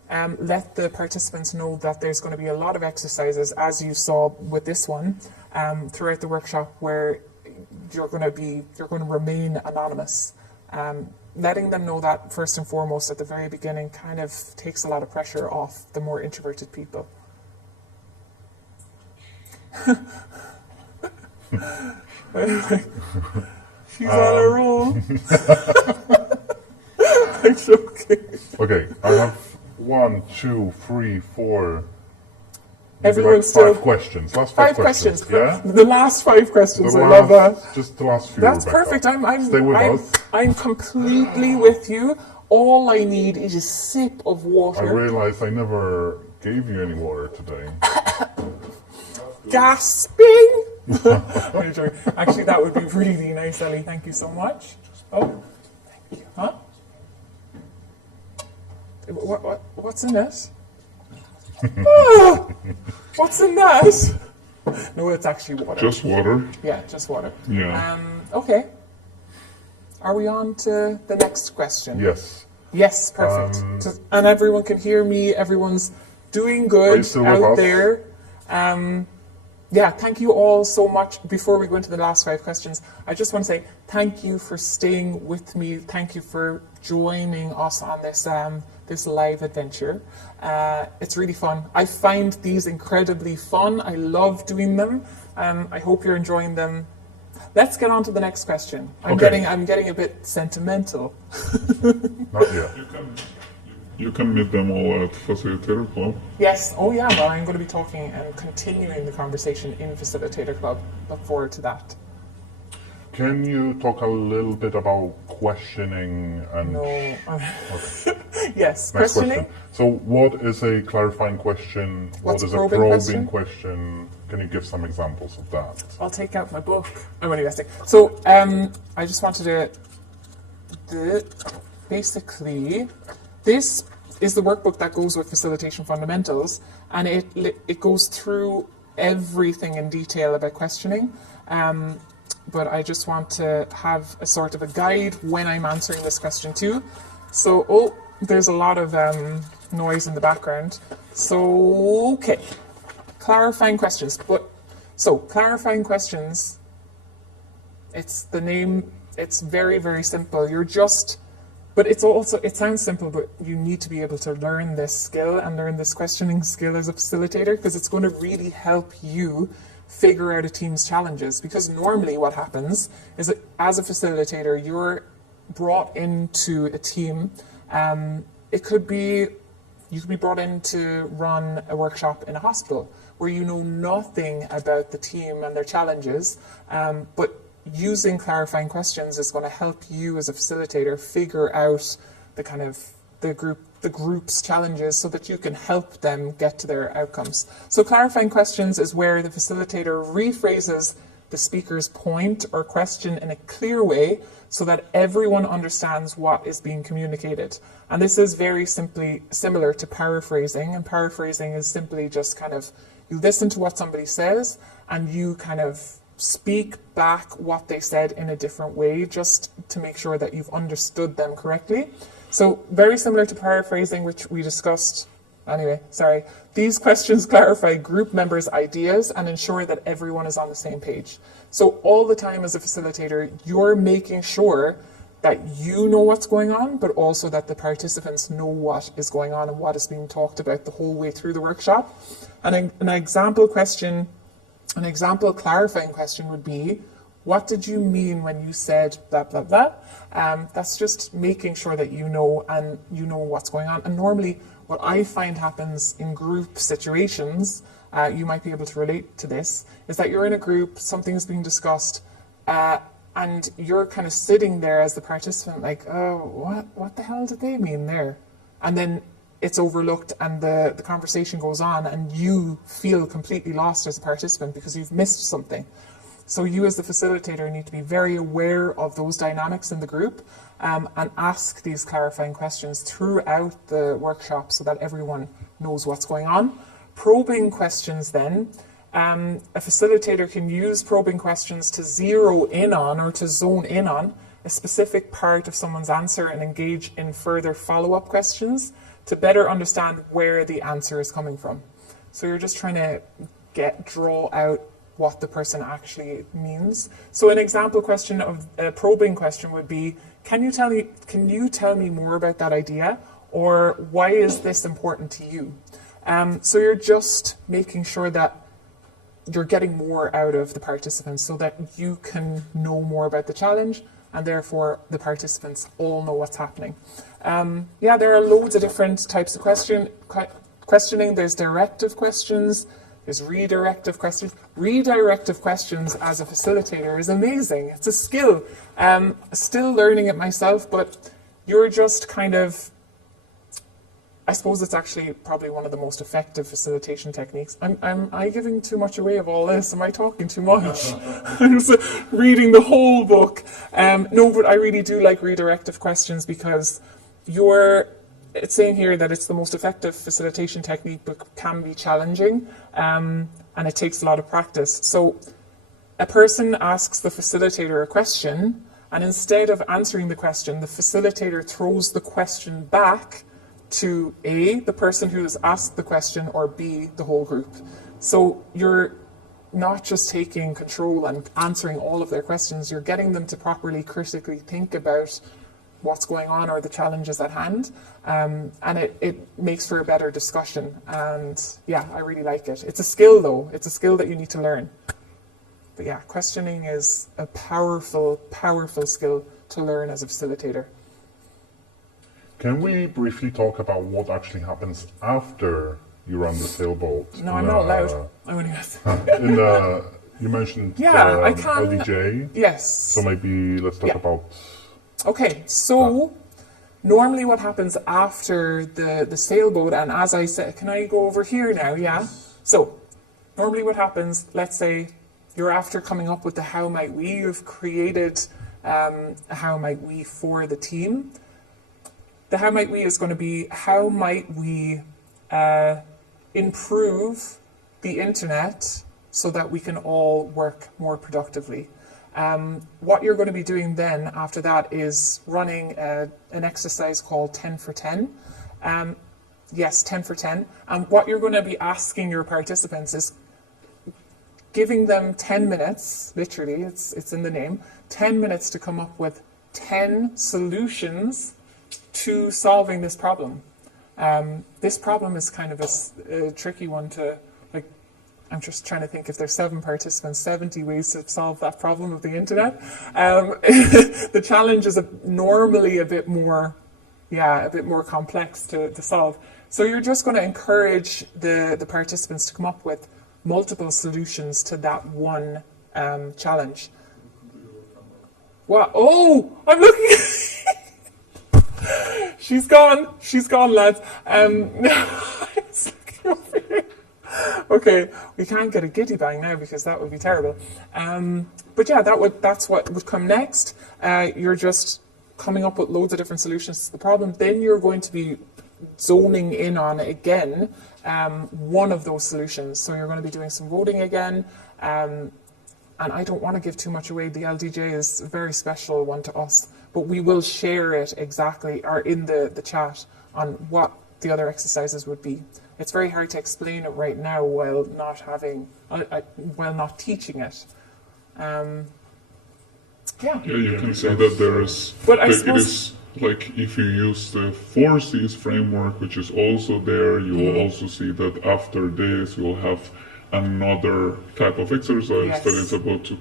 let the participants know that there's going to be a lot of exercises, as you saw with this one, throughout the workshop, where you're going to remain anonymous. Letting them know that first and foremost at the very beginning kind of takes a lot of pressure off the more introverted people. She's on a roll. I'm joking. Okay, I have 1, 2, 3, 4. Everyone's five still questions. Last five five questions. Yeah. The last 5 questions. I love that. Just the last few. That's Rebecca. perfect. Stay with us. I'm completely with you. All I need is a sip of water. I realized I never gave you any water today. Gasping. I'm joking. Actually, that would be really nice, Ellie. Thank you so much. Oh, thank you. Huh? What's in it? What's in that? No, it's actually water. Just water? Yeah, just water. Yeah. Okay. Are we on to the next question? Yes. Yes, perfect. And everyone can hear me. Everyone's doing good out there. Yeah, thank you all so much. Before we go into the last 5 questions, I just want to say thank you for staying with me. Thank you for joining us on this this live adventure. It's really fun. I find these incredibly fun. I love doing them. I hope you're enjoying them. Let's get on to the next question. I'm getting a bit sentimental. Not yet. You can meet them all at Facilitator Club. Yes. Oh yeah. Well, I'm going to be talking and continuing the conversation in Facilitator Club. Look forward to that. Can you talk a little bit about questioning and... No. Okay. Yes, Next questioning. question. So what is a clarifying question? What's what is a a probing probing question? Can you give some examples of that? I'll take out my book. I'm only messing. So I just wanted to... basically, this is the workbook that goes with Facilitation Fundamentals, and it goes through everything in detail about questioning. But I just want to have a sort of a guide when I'm answering this question too. So, there's a lot of noise in the background. So, okay, clarifying questions. Clarifying questions, it's the name, it's very, very simple. But it sounds simple, but you need to be able to learn this skill and learn this questioning skill as a facilitator, because it's going to really help you figure out a team's challenges. Because normally what happens is that as a facilitator, you're brought into a team. You could be brought in to run a workshop in a hospital where you know nothing about the team and their challenges, but using clarifying questions is going to help you as a facilitator figure out the group's challenges so that you can help them get to their outcomes. So clarifying questions is where the facilitator rephrases the speaker's point or question in a clear way so that everyone understands what is being communicated. And this is very simply similar to paraphrasing, and paraphrasing is simply just you listen to what somebody says and you speak back what they said in a different way just to make sure that you've understood them correctly. So very similar to paraphrasing, which we discussed. Anyway, sorry. These questions clarify group members' ideas and ensure that everyone is on the same page. So all the time as a facilitator, you're making sure that you know what's going on, but also that the participants know what is going on and what is being talked about the whole way through the workshop. And an example clarifying question would be, what did you mean when you said blah, blah, blah? That's just making sure that you know and you know what's going on. And normally what I find happens in group situations, you might be able to relate to this, is that you're in a group, something is being discussed, and you're sitting there as the participant like, oh, what the hell did they mean there? And then it's overlooked and the conversation goes on and you feel completely lost as a participant because you've missed something. So you as the facilitator need to be very aware of those dynamics in the group and ask these clarifying questions throughout the workshop so that everyone knows what's going on. Probing questions then, a facilitator can use probing questions to zero in on or to zone in on a specific part of someone's answer and engage in further follow-up questions to better understand where the answer is coming from. So you're just trying to draw out what the person actually means. So an example question of a probing question would be, can you tell me more about that idea? Or why is this important to you? So you're just making sure that you're getting more out of the participants so that you can know more about the challenge and therefore the participants all know what's happening. There are loads of different types of questioning. There's directive questions, there's redirective questions. Redirective questions as a facilitator is amazing. It's a skill. Still learning it myself, but you're just I suppose it's actually probably one of the most effective facilitation techniques. Am I giving too much away of all this? Am I talking too much? I'm just reading the whole book. No, but I really do like redirective questions because it's saying here that it's the most effective facilitation technique, but can be challenging, and it takes a lot of practice. So a person asks the facilitator a question, and instead of answering the question, the facilitator throws the question back to A, the person who has asked the question, or B, the whole group. So you're not just taking control and answering all of their questions, you're getting them to properly critically think about what's going on or the challenges at hand, and it makes for a better discussion. And yeah, I really like it. It's a skill though. It's a skill that you need to learn. But yeah, questioning is a powerful, powerful skill to learn as a facilitator. Can we briefly talk about what actually happens after you run the sailboat? No, I'm not allowed. I only have in the You mentioned Yeah, I can. LDJ. Yes. So maybe let's talk Yeah. about. Okay, so normally what happens after the sailboat, and as I said, can I go over here now? Yeah. So normally what happens, let's say you're after coming up with the how might we, you've created a how might we for the team. The how might we is going to be how might we improve the internet so that we can all work more productively. What you're going to be doing then after that is running an exercise called 10 for 10. Yes, 10 for 10. And what you're going to be asking your participants is giving them 10 minutes, literally, it's in the name, 10 minutes to come up with 10 solutions to solving this problem. This problem is kind of a tricky one to, like, I'm just trying to think if there's 7 participants, 70 ways to solve that problem of the internet. The challenge is normally a bit more complex to solve. So you're just going to encourage the participants to come up with multiple solutions to that one challenge. What? Oh, I'm looking. She's gone, lads. I was looking over here. Okay, we can't get a giddy bang now because that would be terrible. But yeah, that's what would come next. You're just coming up with loads of different solutions to the problem. Then you're going to be zoning in on again one of those solutions. So you're going to be doing some voting again. And I don't want to give too much away. The LDJ is a very special one to us, but we will share it exactly, or in the chat, on what the other exercises would be. It's very hard to explain it right now while not teaching it. Yeah, you can say that there is. But I it suppose, is like if you use the 4Cs framework, which is also there, you will also see that after this you will have another type of exercise Yes. that is about to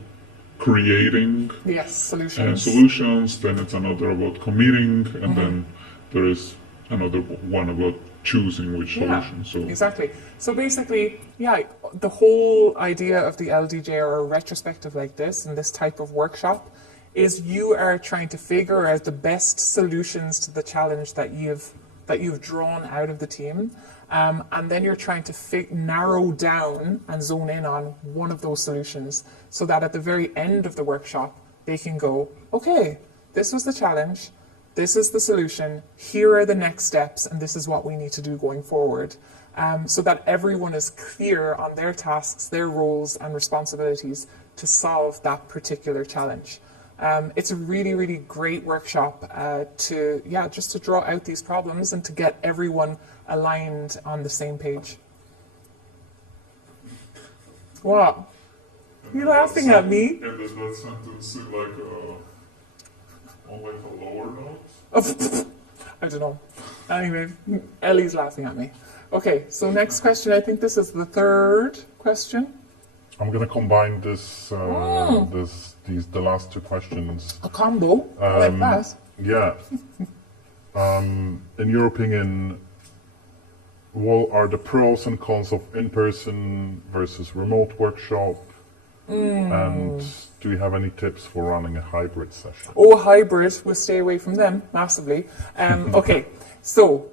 creating yes, solutions. solutions. Then it's another about committing, and then there is another one about choosing which solution. So Exactly. So basically, yeah, the whole idea of the LDJ or a retrospective like this and this type of workshop is you are trying to figure out the best solutions to the challenge that you've drawn out of the team. And then you're trying to narrow down and zone in on one of those solutions so that at the very end of the workshop, they can go, okay, this was the challenge, this is the solution, here are the next steps, and this is what we need to do going forward. So that everyone is clear on their tasks, their roles and responsibilities to solve that particular challenge. It's a really, really great workshop just to draw out these problems and to get everyone aligned on the same page. What? You laughing at me? And does that sentence seem like on like a lower note? I don't know. Anyway, Ellie's laughing at me. Okay, so next question. I think this is the third question. I'm going to combine the last 2 questions. A combo. I like that. Yeah. In your opinion, what are the pros and cons of in-person versus remote workshop? And do you have any tips for running a hybrid session? Oh, hybrid. We'll stay away from them massively. Okay, so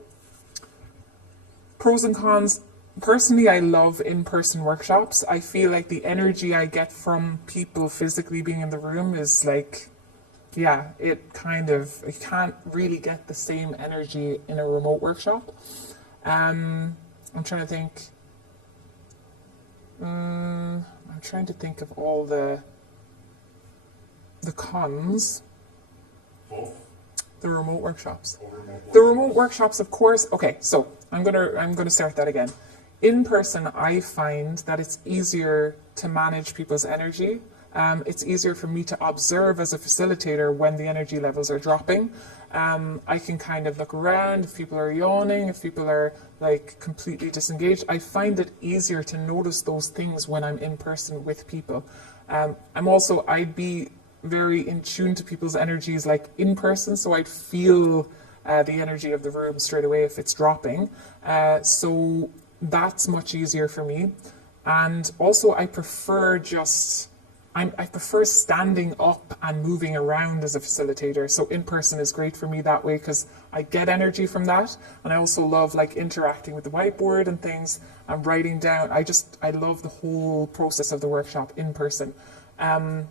pros and cons. Personally, I love in-person workshops. I feel like the energy I get from people physically being in the room is like, yeah, you can't really get the same energy in a remote workshop. I'm trying to think of all the cons. Both. The remote workshops. The remote workshops, of course. Okay, so I'm gonna start that again. In person, I find that it's easier to manage people's energy. It's easier for me to observe as a facilitator when the energy levels are dropping. I can kind of look around if people are yawning, if people are like completely disengaged. I find it easier to notice those things when I'm in person with people. I'd be very in tune to people's energies like in person, so I'd feel the energy of the room straight away if it's dropping. So that's much easier for me. And also I prefer I prefer standing up and moving around as a facilitator. So in person is great for me that way because I get energy from that. And I also love like interacting with the whiteboard and things and writing down. I love the whole process of the workshop in person. I'm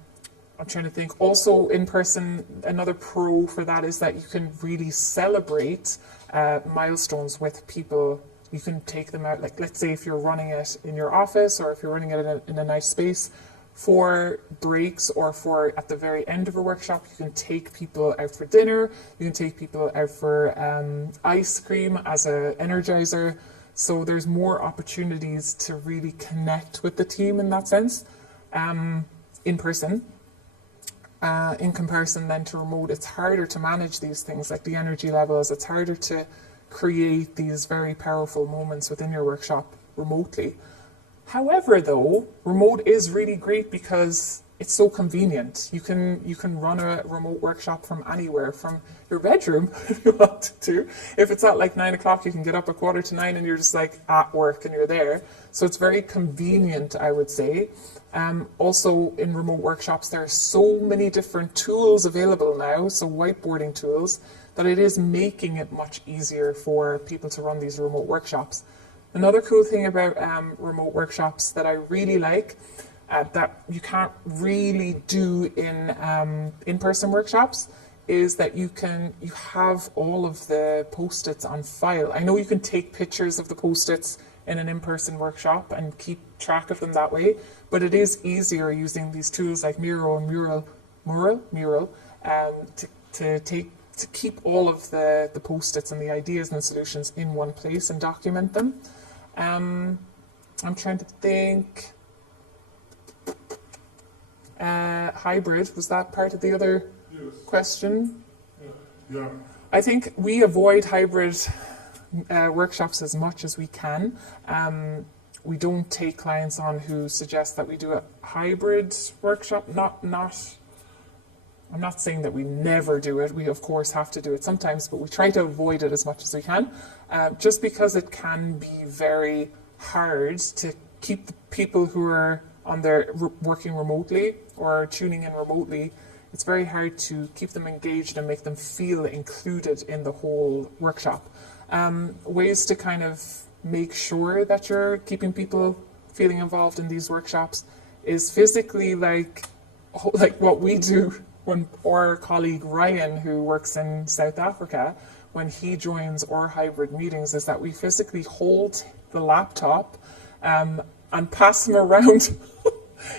trying to think. Also in person, another pro for that is that you can really celebrate milestones with people. You can take them out, like let's say if you're running it in your office or if you're running it in a nice space, for breaks or for at the very end of a workshop, you can take people out for dinner, you can take people out for ice cream as an energizer. So there's more opportunities to really connect with the team in that sense, in person. In comparison then to remote, it's harder to manage these things like the energy levels. It's harder to create these very powerful moments within your workshop remotely. However, though, remote is really great because it's so convenient. You can run a remote workshop from anywhere, from your bedroom if you want to. If it's at like 9 o'clock, you can get up at 8:45 and you're just like at work and you're there. So it's very convenient, I would say. Also in remote workshops, there are so many different tools available now, so whiteboarding tools, that it is making it much easier for people to run these remote workshops. Another cool thing about remote workshops that I really like, that you can't really do in in-person workshops, is that you have all of the post-its on file. I know you can take pictures of the post-its in an in-person workshop and keep track of them that way, but it is easier using these tools like Miro and Mural to keep all of the post-its and the ideas and the solutions in one place and document them. I'm trying to think. Hybrid, was that part of the other question? Yeah. I think we avoid hybrid workshops as much as we can. We don't take clients on who suggest that we do a hybrid workshop. I'm not saying that we never do it. We, of course, have to do it sometimes, but we try to avoid it as much as we can, just because it can be very hard to keep the people who are working remotely or tuning in remotely. It's very hard to keep them engaged and make them feel included in the whole workshop. Ways to kind of make sure that you're keeping people feeling involved in these workshops is physically like what we do. When our colleague Ryan, who works in South Africa, when he joins our hybrid meetings, is that we physically hold the laptop and pass him around.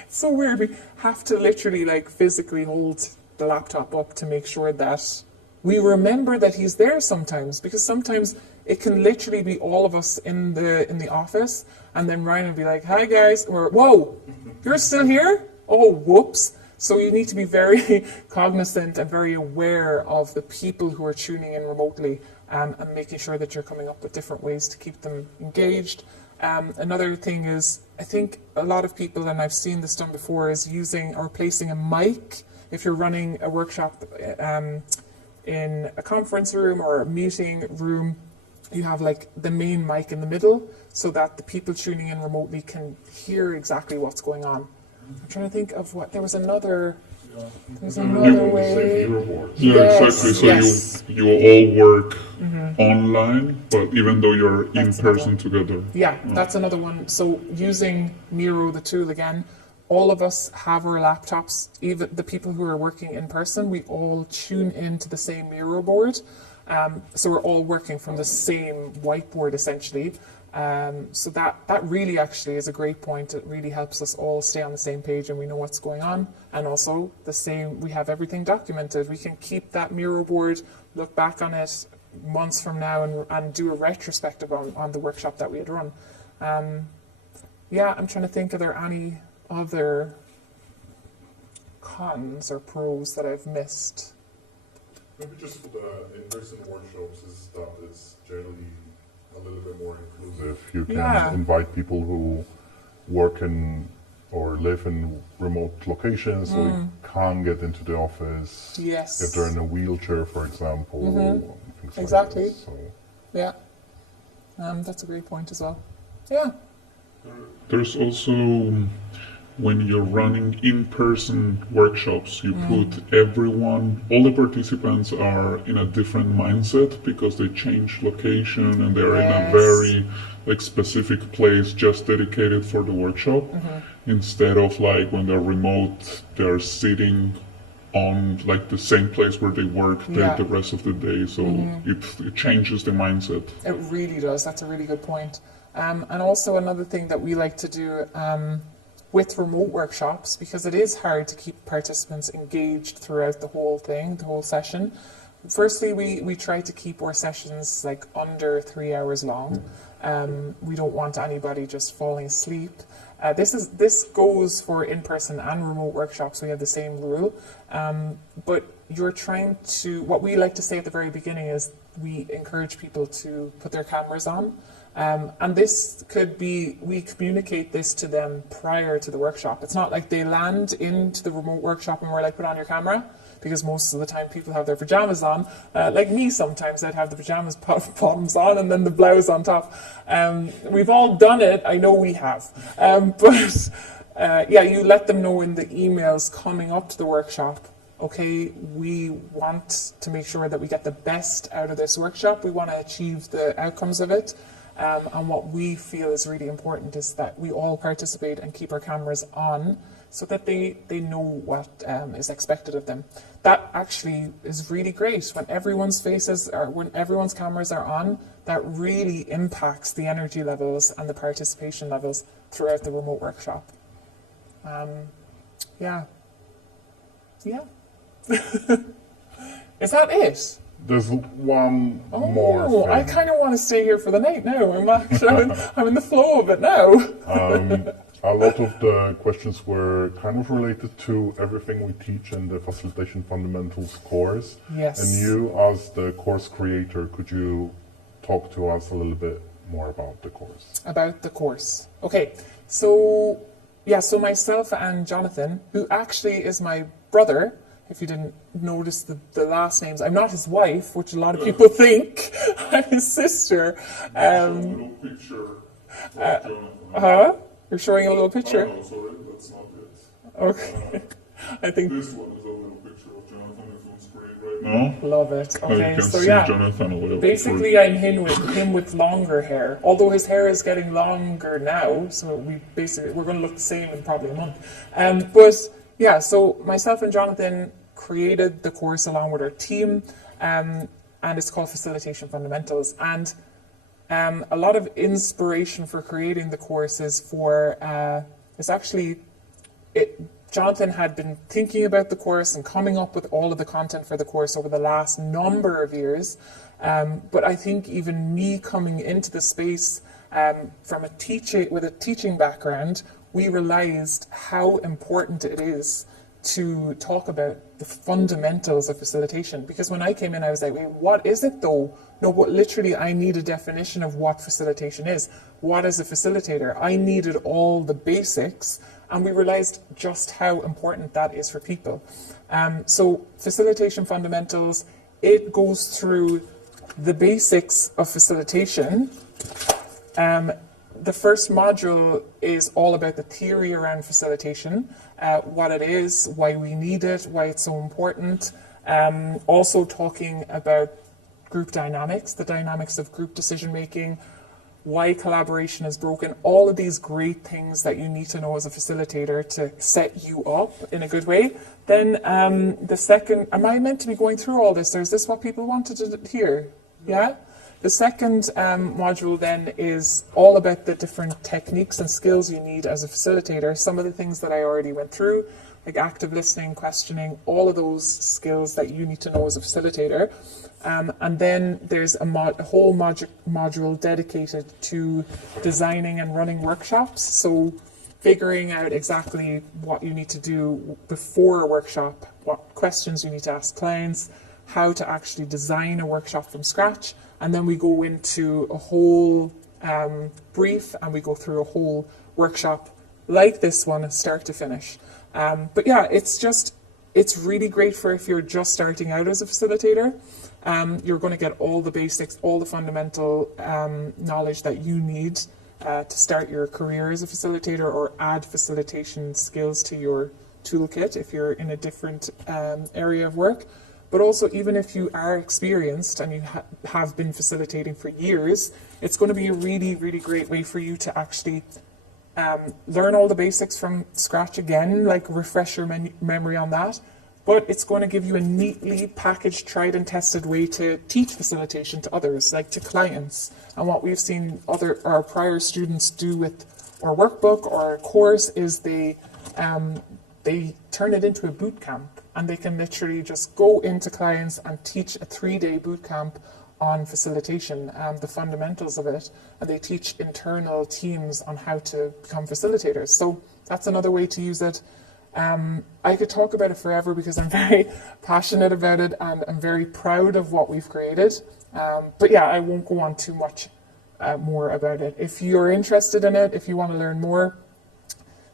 It's so weird. We have to literally physically hold the laptop up to make sure that we remember that he's there sometimes, because sometimes it can literally be all of us in the office, and then Ryan will be like, "Hi guys," or "Whoa, you're still here? Oh, whoops." So you need to be very cognizant and very aware of the people who are tuning in remotely, and making sure that you're coming up with different ways to keep them engaged. Another thing is, I think a lot of people, and I've seen this done before, is using or placing a mic. If you're running a workshop in a conference room or a meeting room, you have the main mic in the middle so that the people tuning in remotely can hear exactly what's going on. I'm trying to think of what, there was another way. Yeah, Yes, exactly. So yes. you all work online, but even though you're in person together. Yeah, that's another one. So using Miro, the tool again, all of us have our laptops, even the people who are working in person, we all tune into the same Miro board. So we're all working from the same whiteboard essentially. So that really actually is a great point. It really helps us all stay on the same page and we know what's going on. And also we have everything documented. We can keep that Miro board, look back on it months from now and do a retrospective on the workshop that we had run. Yeah, I'm trying to think, are there any other cons or pros that I've missed? Maybe just for the in-person workshops is that it's generally a little bit more inclusive. You can invite people who work in or live in remote locations, so you can't get into the office. Yes. If they're in a wheelchair, for example. Things Exactly. Like this, so. Yeah. That's a great point as well. Yeah. There's also, when you're running in-person workshops, you put everyone, all the participants are in a different mindset because they change location and they're in a Yes. very like specific place just dedicated for the workshop, instead of like when they're remote, they're sitting on like the same place where they work Yeah. the rest of the day. So it changes the mindset. It really does. That's a really good point. And also another thing that we like to do with remote workshops, because it is hard to keep participants engaged throughout the whole thing, the whole session. Firstly, we try to keep our sessions like under 3 hours long. We don't want anybody just falling asleep. This goes for in-person and remote workshops. We have the same rule. But you're trying to, what we like to say at the very beginning is we encourage people to put their cameras on. And this could be, we communicate this to them prior to the workshop. It's not like they land into the remote workshop and we're like, put on your camera, because most of the time people have their pajamas on. Like me, sometimes I'd have the pajamas bottoms on and then the blouse on top. We've all done it, I know we have. But yeah, you let them know in the emails coming up to the workshop, okay, we want to make sure that we get the best out of this workshop. We want to achieve the outcomes of it. And what we feel is really important is that we all participate and keep our cameras on so that they know what is expected of them. That actually is really great. When everyone's faces are, when everyone's cameras are on, that really impacts the energy levels and the participation levels throughout the remote workshop. Yeah. Yeah. Is that it? There's one more Oh, thing. I kind of want to stay here for the night now. I'm in the flow of it now. A lot of the questions were kind of related to everything we teach in the Facilitation Fundamentals course. Yes. And you, as the course creator, could you talk to us a little bit more about the course? About the course. Okay, so yeah, so myself and Jonathan, who actually is my brother, if you didn't notice the last names, I'm not his wife, which a lot of people think. I'm his sister. Little picture of Jonathan. You're showing a little picture. Oh, no, sorry, that's not it. Okay. I think, This one is a little picture of Jonathan is on screen right now. love it. You Okay, can so see yeah. Jonathan a little Basically, I'm him with longer hair. Although his hair is getting longer now, so we're going to look the same in probably a month. But yeah, so myself and Jonathan created the course along with our team, and it's called Facilitation Fundamentals. And a lot of inspiration for creating the course is Jonathan had been thinking about the course and coming up with all of the content for the course over the last number of years. But I think even me coming into the space with a teaching background, we realized how important it is to talk about the fundamentals of facilitation. Because when I came in, I was like, wait, what is it though? No, but literally I need a definition of what facilitation is. What is a facilitator? I needed all the basics, and we realized just how important that is for people. So Facilitation Fundamentals, it goes through the basics of facilitation. The first module is all about the theory around facilitation, what it is, why we need it, why it's so important. Also talking about group dynamics, the dynamics of group decision making, why collaboration is broken, all of these great things that you need to know as a facilitator to set you up in a good way. Then the second, am I meant to be going through all this, or is this what people wanted to hear? Yeah? The second module then is all about the different techniques and skills you need as a facilitator. Some of the things that I already went through, like active listening, questioning, all of those skills that you need to know as a facilitator. And then there's a whole module dedicated to designing and running workshops. So figuring out exactly what you need to do before a workshop, what questions you need to ask clients, how to actually design a workshop from scratch. And then we go into a whole brief, and we go through a whole workshop like this one, start to finish. But yeah, it's really great for if you're just starting out as a facilitator. You're going to get all the basics, all the fundamental knowledge that you need to start your career as a facilitator or add facilitation skills to your toolkit if you're in a different area of work. But also, even if you are experienced and you have been facilitating for years, it's going to be a really, really great way for you to actually learn all the basics from scratch again, like refresh your memory on that. But it's going to give you a neatly packaged, tried and tested way to teach facilitation to others, like to clients. And what we've seen our prior students do with our workbook or our course is they turn it into a boot camp, and they can literally just go into clients and teach a 3-day boot camp on facilitation, the fundamentals of it, and they teach internal teams on how to become facilitators. So that's another way to use it. I could talk about it forever because I'm very passionate about it and I'm very proud of what we've created. But yeah, I won't go on too much more about it. If you're interested in it, if you want to learn more,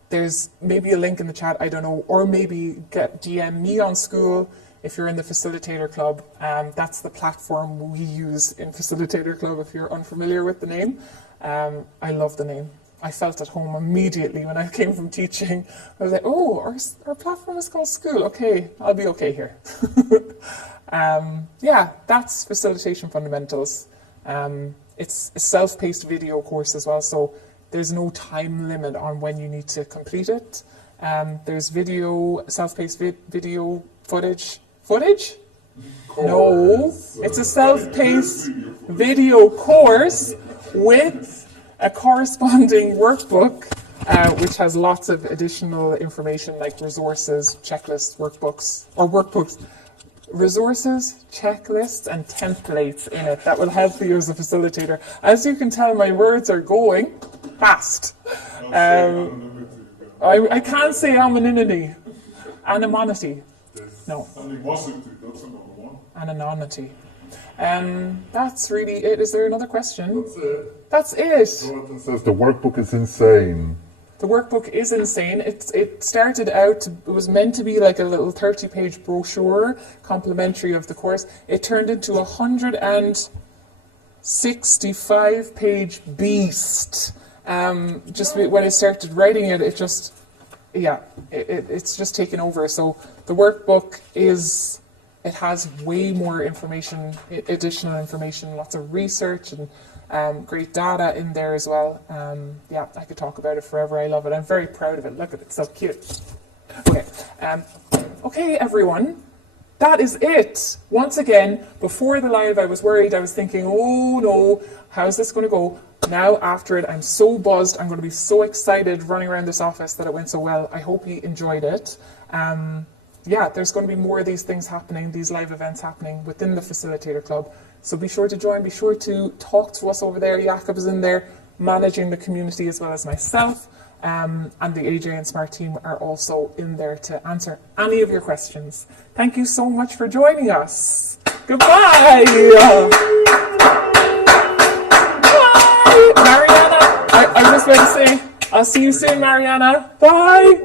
there's maybe a link in the chat, I don't know, or maybe DM me on school if you're in the Facilitator Club. That's the platform we use in Facilitator Club if you're unfamiliar with the name. I love the name. I felt at home immediately when I came from teaching. I was like, oh, our platform is called School. Okay, I'll be okay here. Yeah, that's Facilitation Fundamentals. It's a self-paced video course as well, so there's no time limit on when you need to complete it. There's self-paced video footage. Footage? No, it's a self-paced video course with a corresponding workbook, which has lots of additional information like resources, checklists, resources, checklists, and templates in it that will help you as a facilitator. As you can tell, my words are going fast. I can't say anonymity. Anonymity. No. Animosity, that's another one. Anonymity. That's really it. Is there another question? That's it. That's it. Jonathan says the workbook is insane. The workbook is insane. It started out, it was meant to be like a little 30-page brochure, complimentary of the course. It turned into a 165-page beast. Just when I started writing it, it's just taken over. So the workbook it has way more information, additional information, lots of research and great data in there as well. Yeah, I could talk about it forever. I love it. I'm very proud of it. Look at it, so cute. Okay, okay, everyone. That is it. Once again, before the live, I was worried. I was thinking, oh no, how's this going to go? Now, after it, I'm so buzzed. I'm going to be so excited running around this office that it went so well. I hope you enjoyed it. Yeah, there's going to be more of these things happening, these live events happening within the Facilitator Club. So be sure to join, be sure to talk to us over there. Jakob is in there managing the community as well as myself. And the AJ and Smart team are also in there to answer any of your questions. Thank you so much for joining us. Goodbye. Bye. Mariana, I was just going to say, I'll see you soon, Mariana. Bye.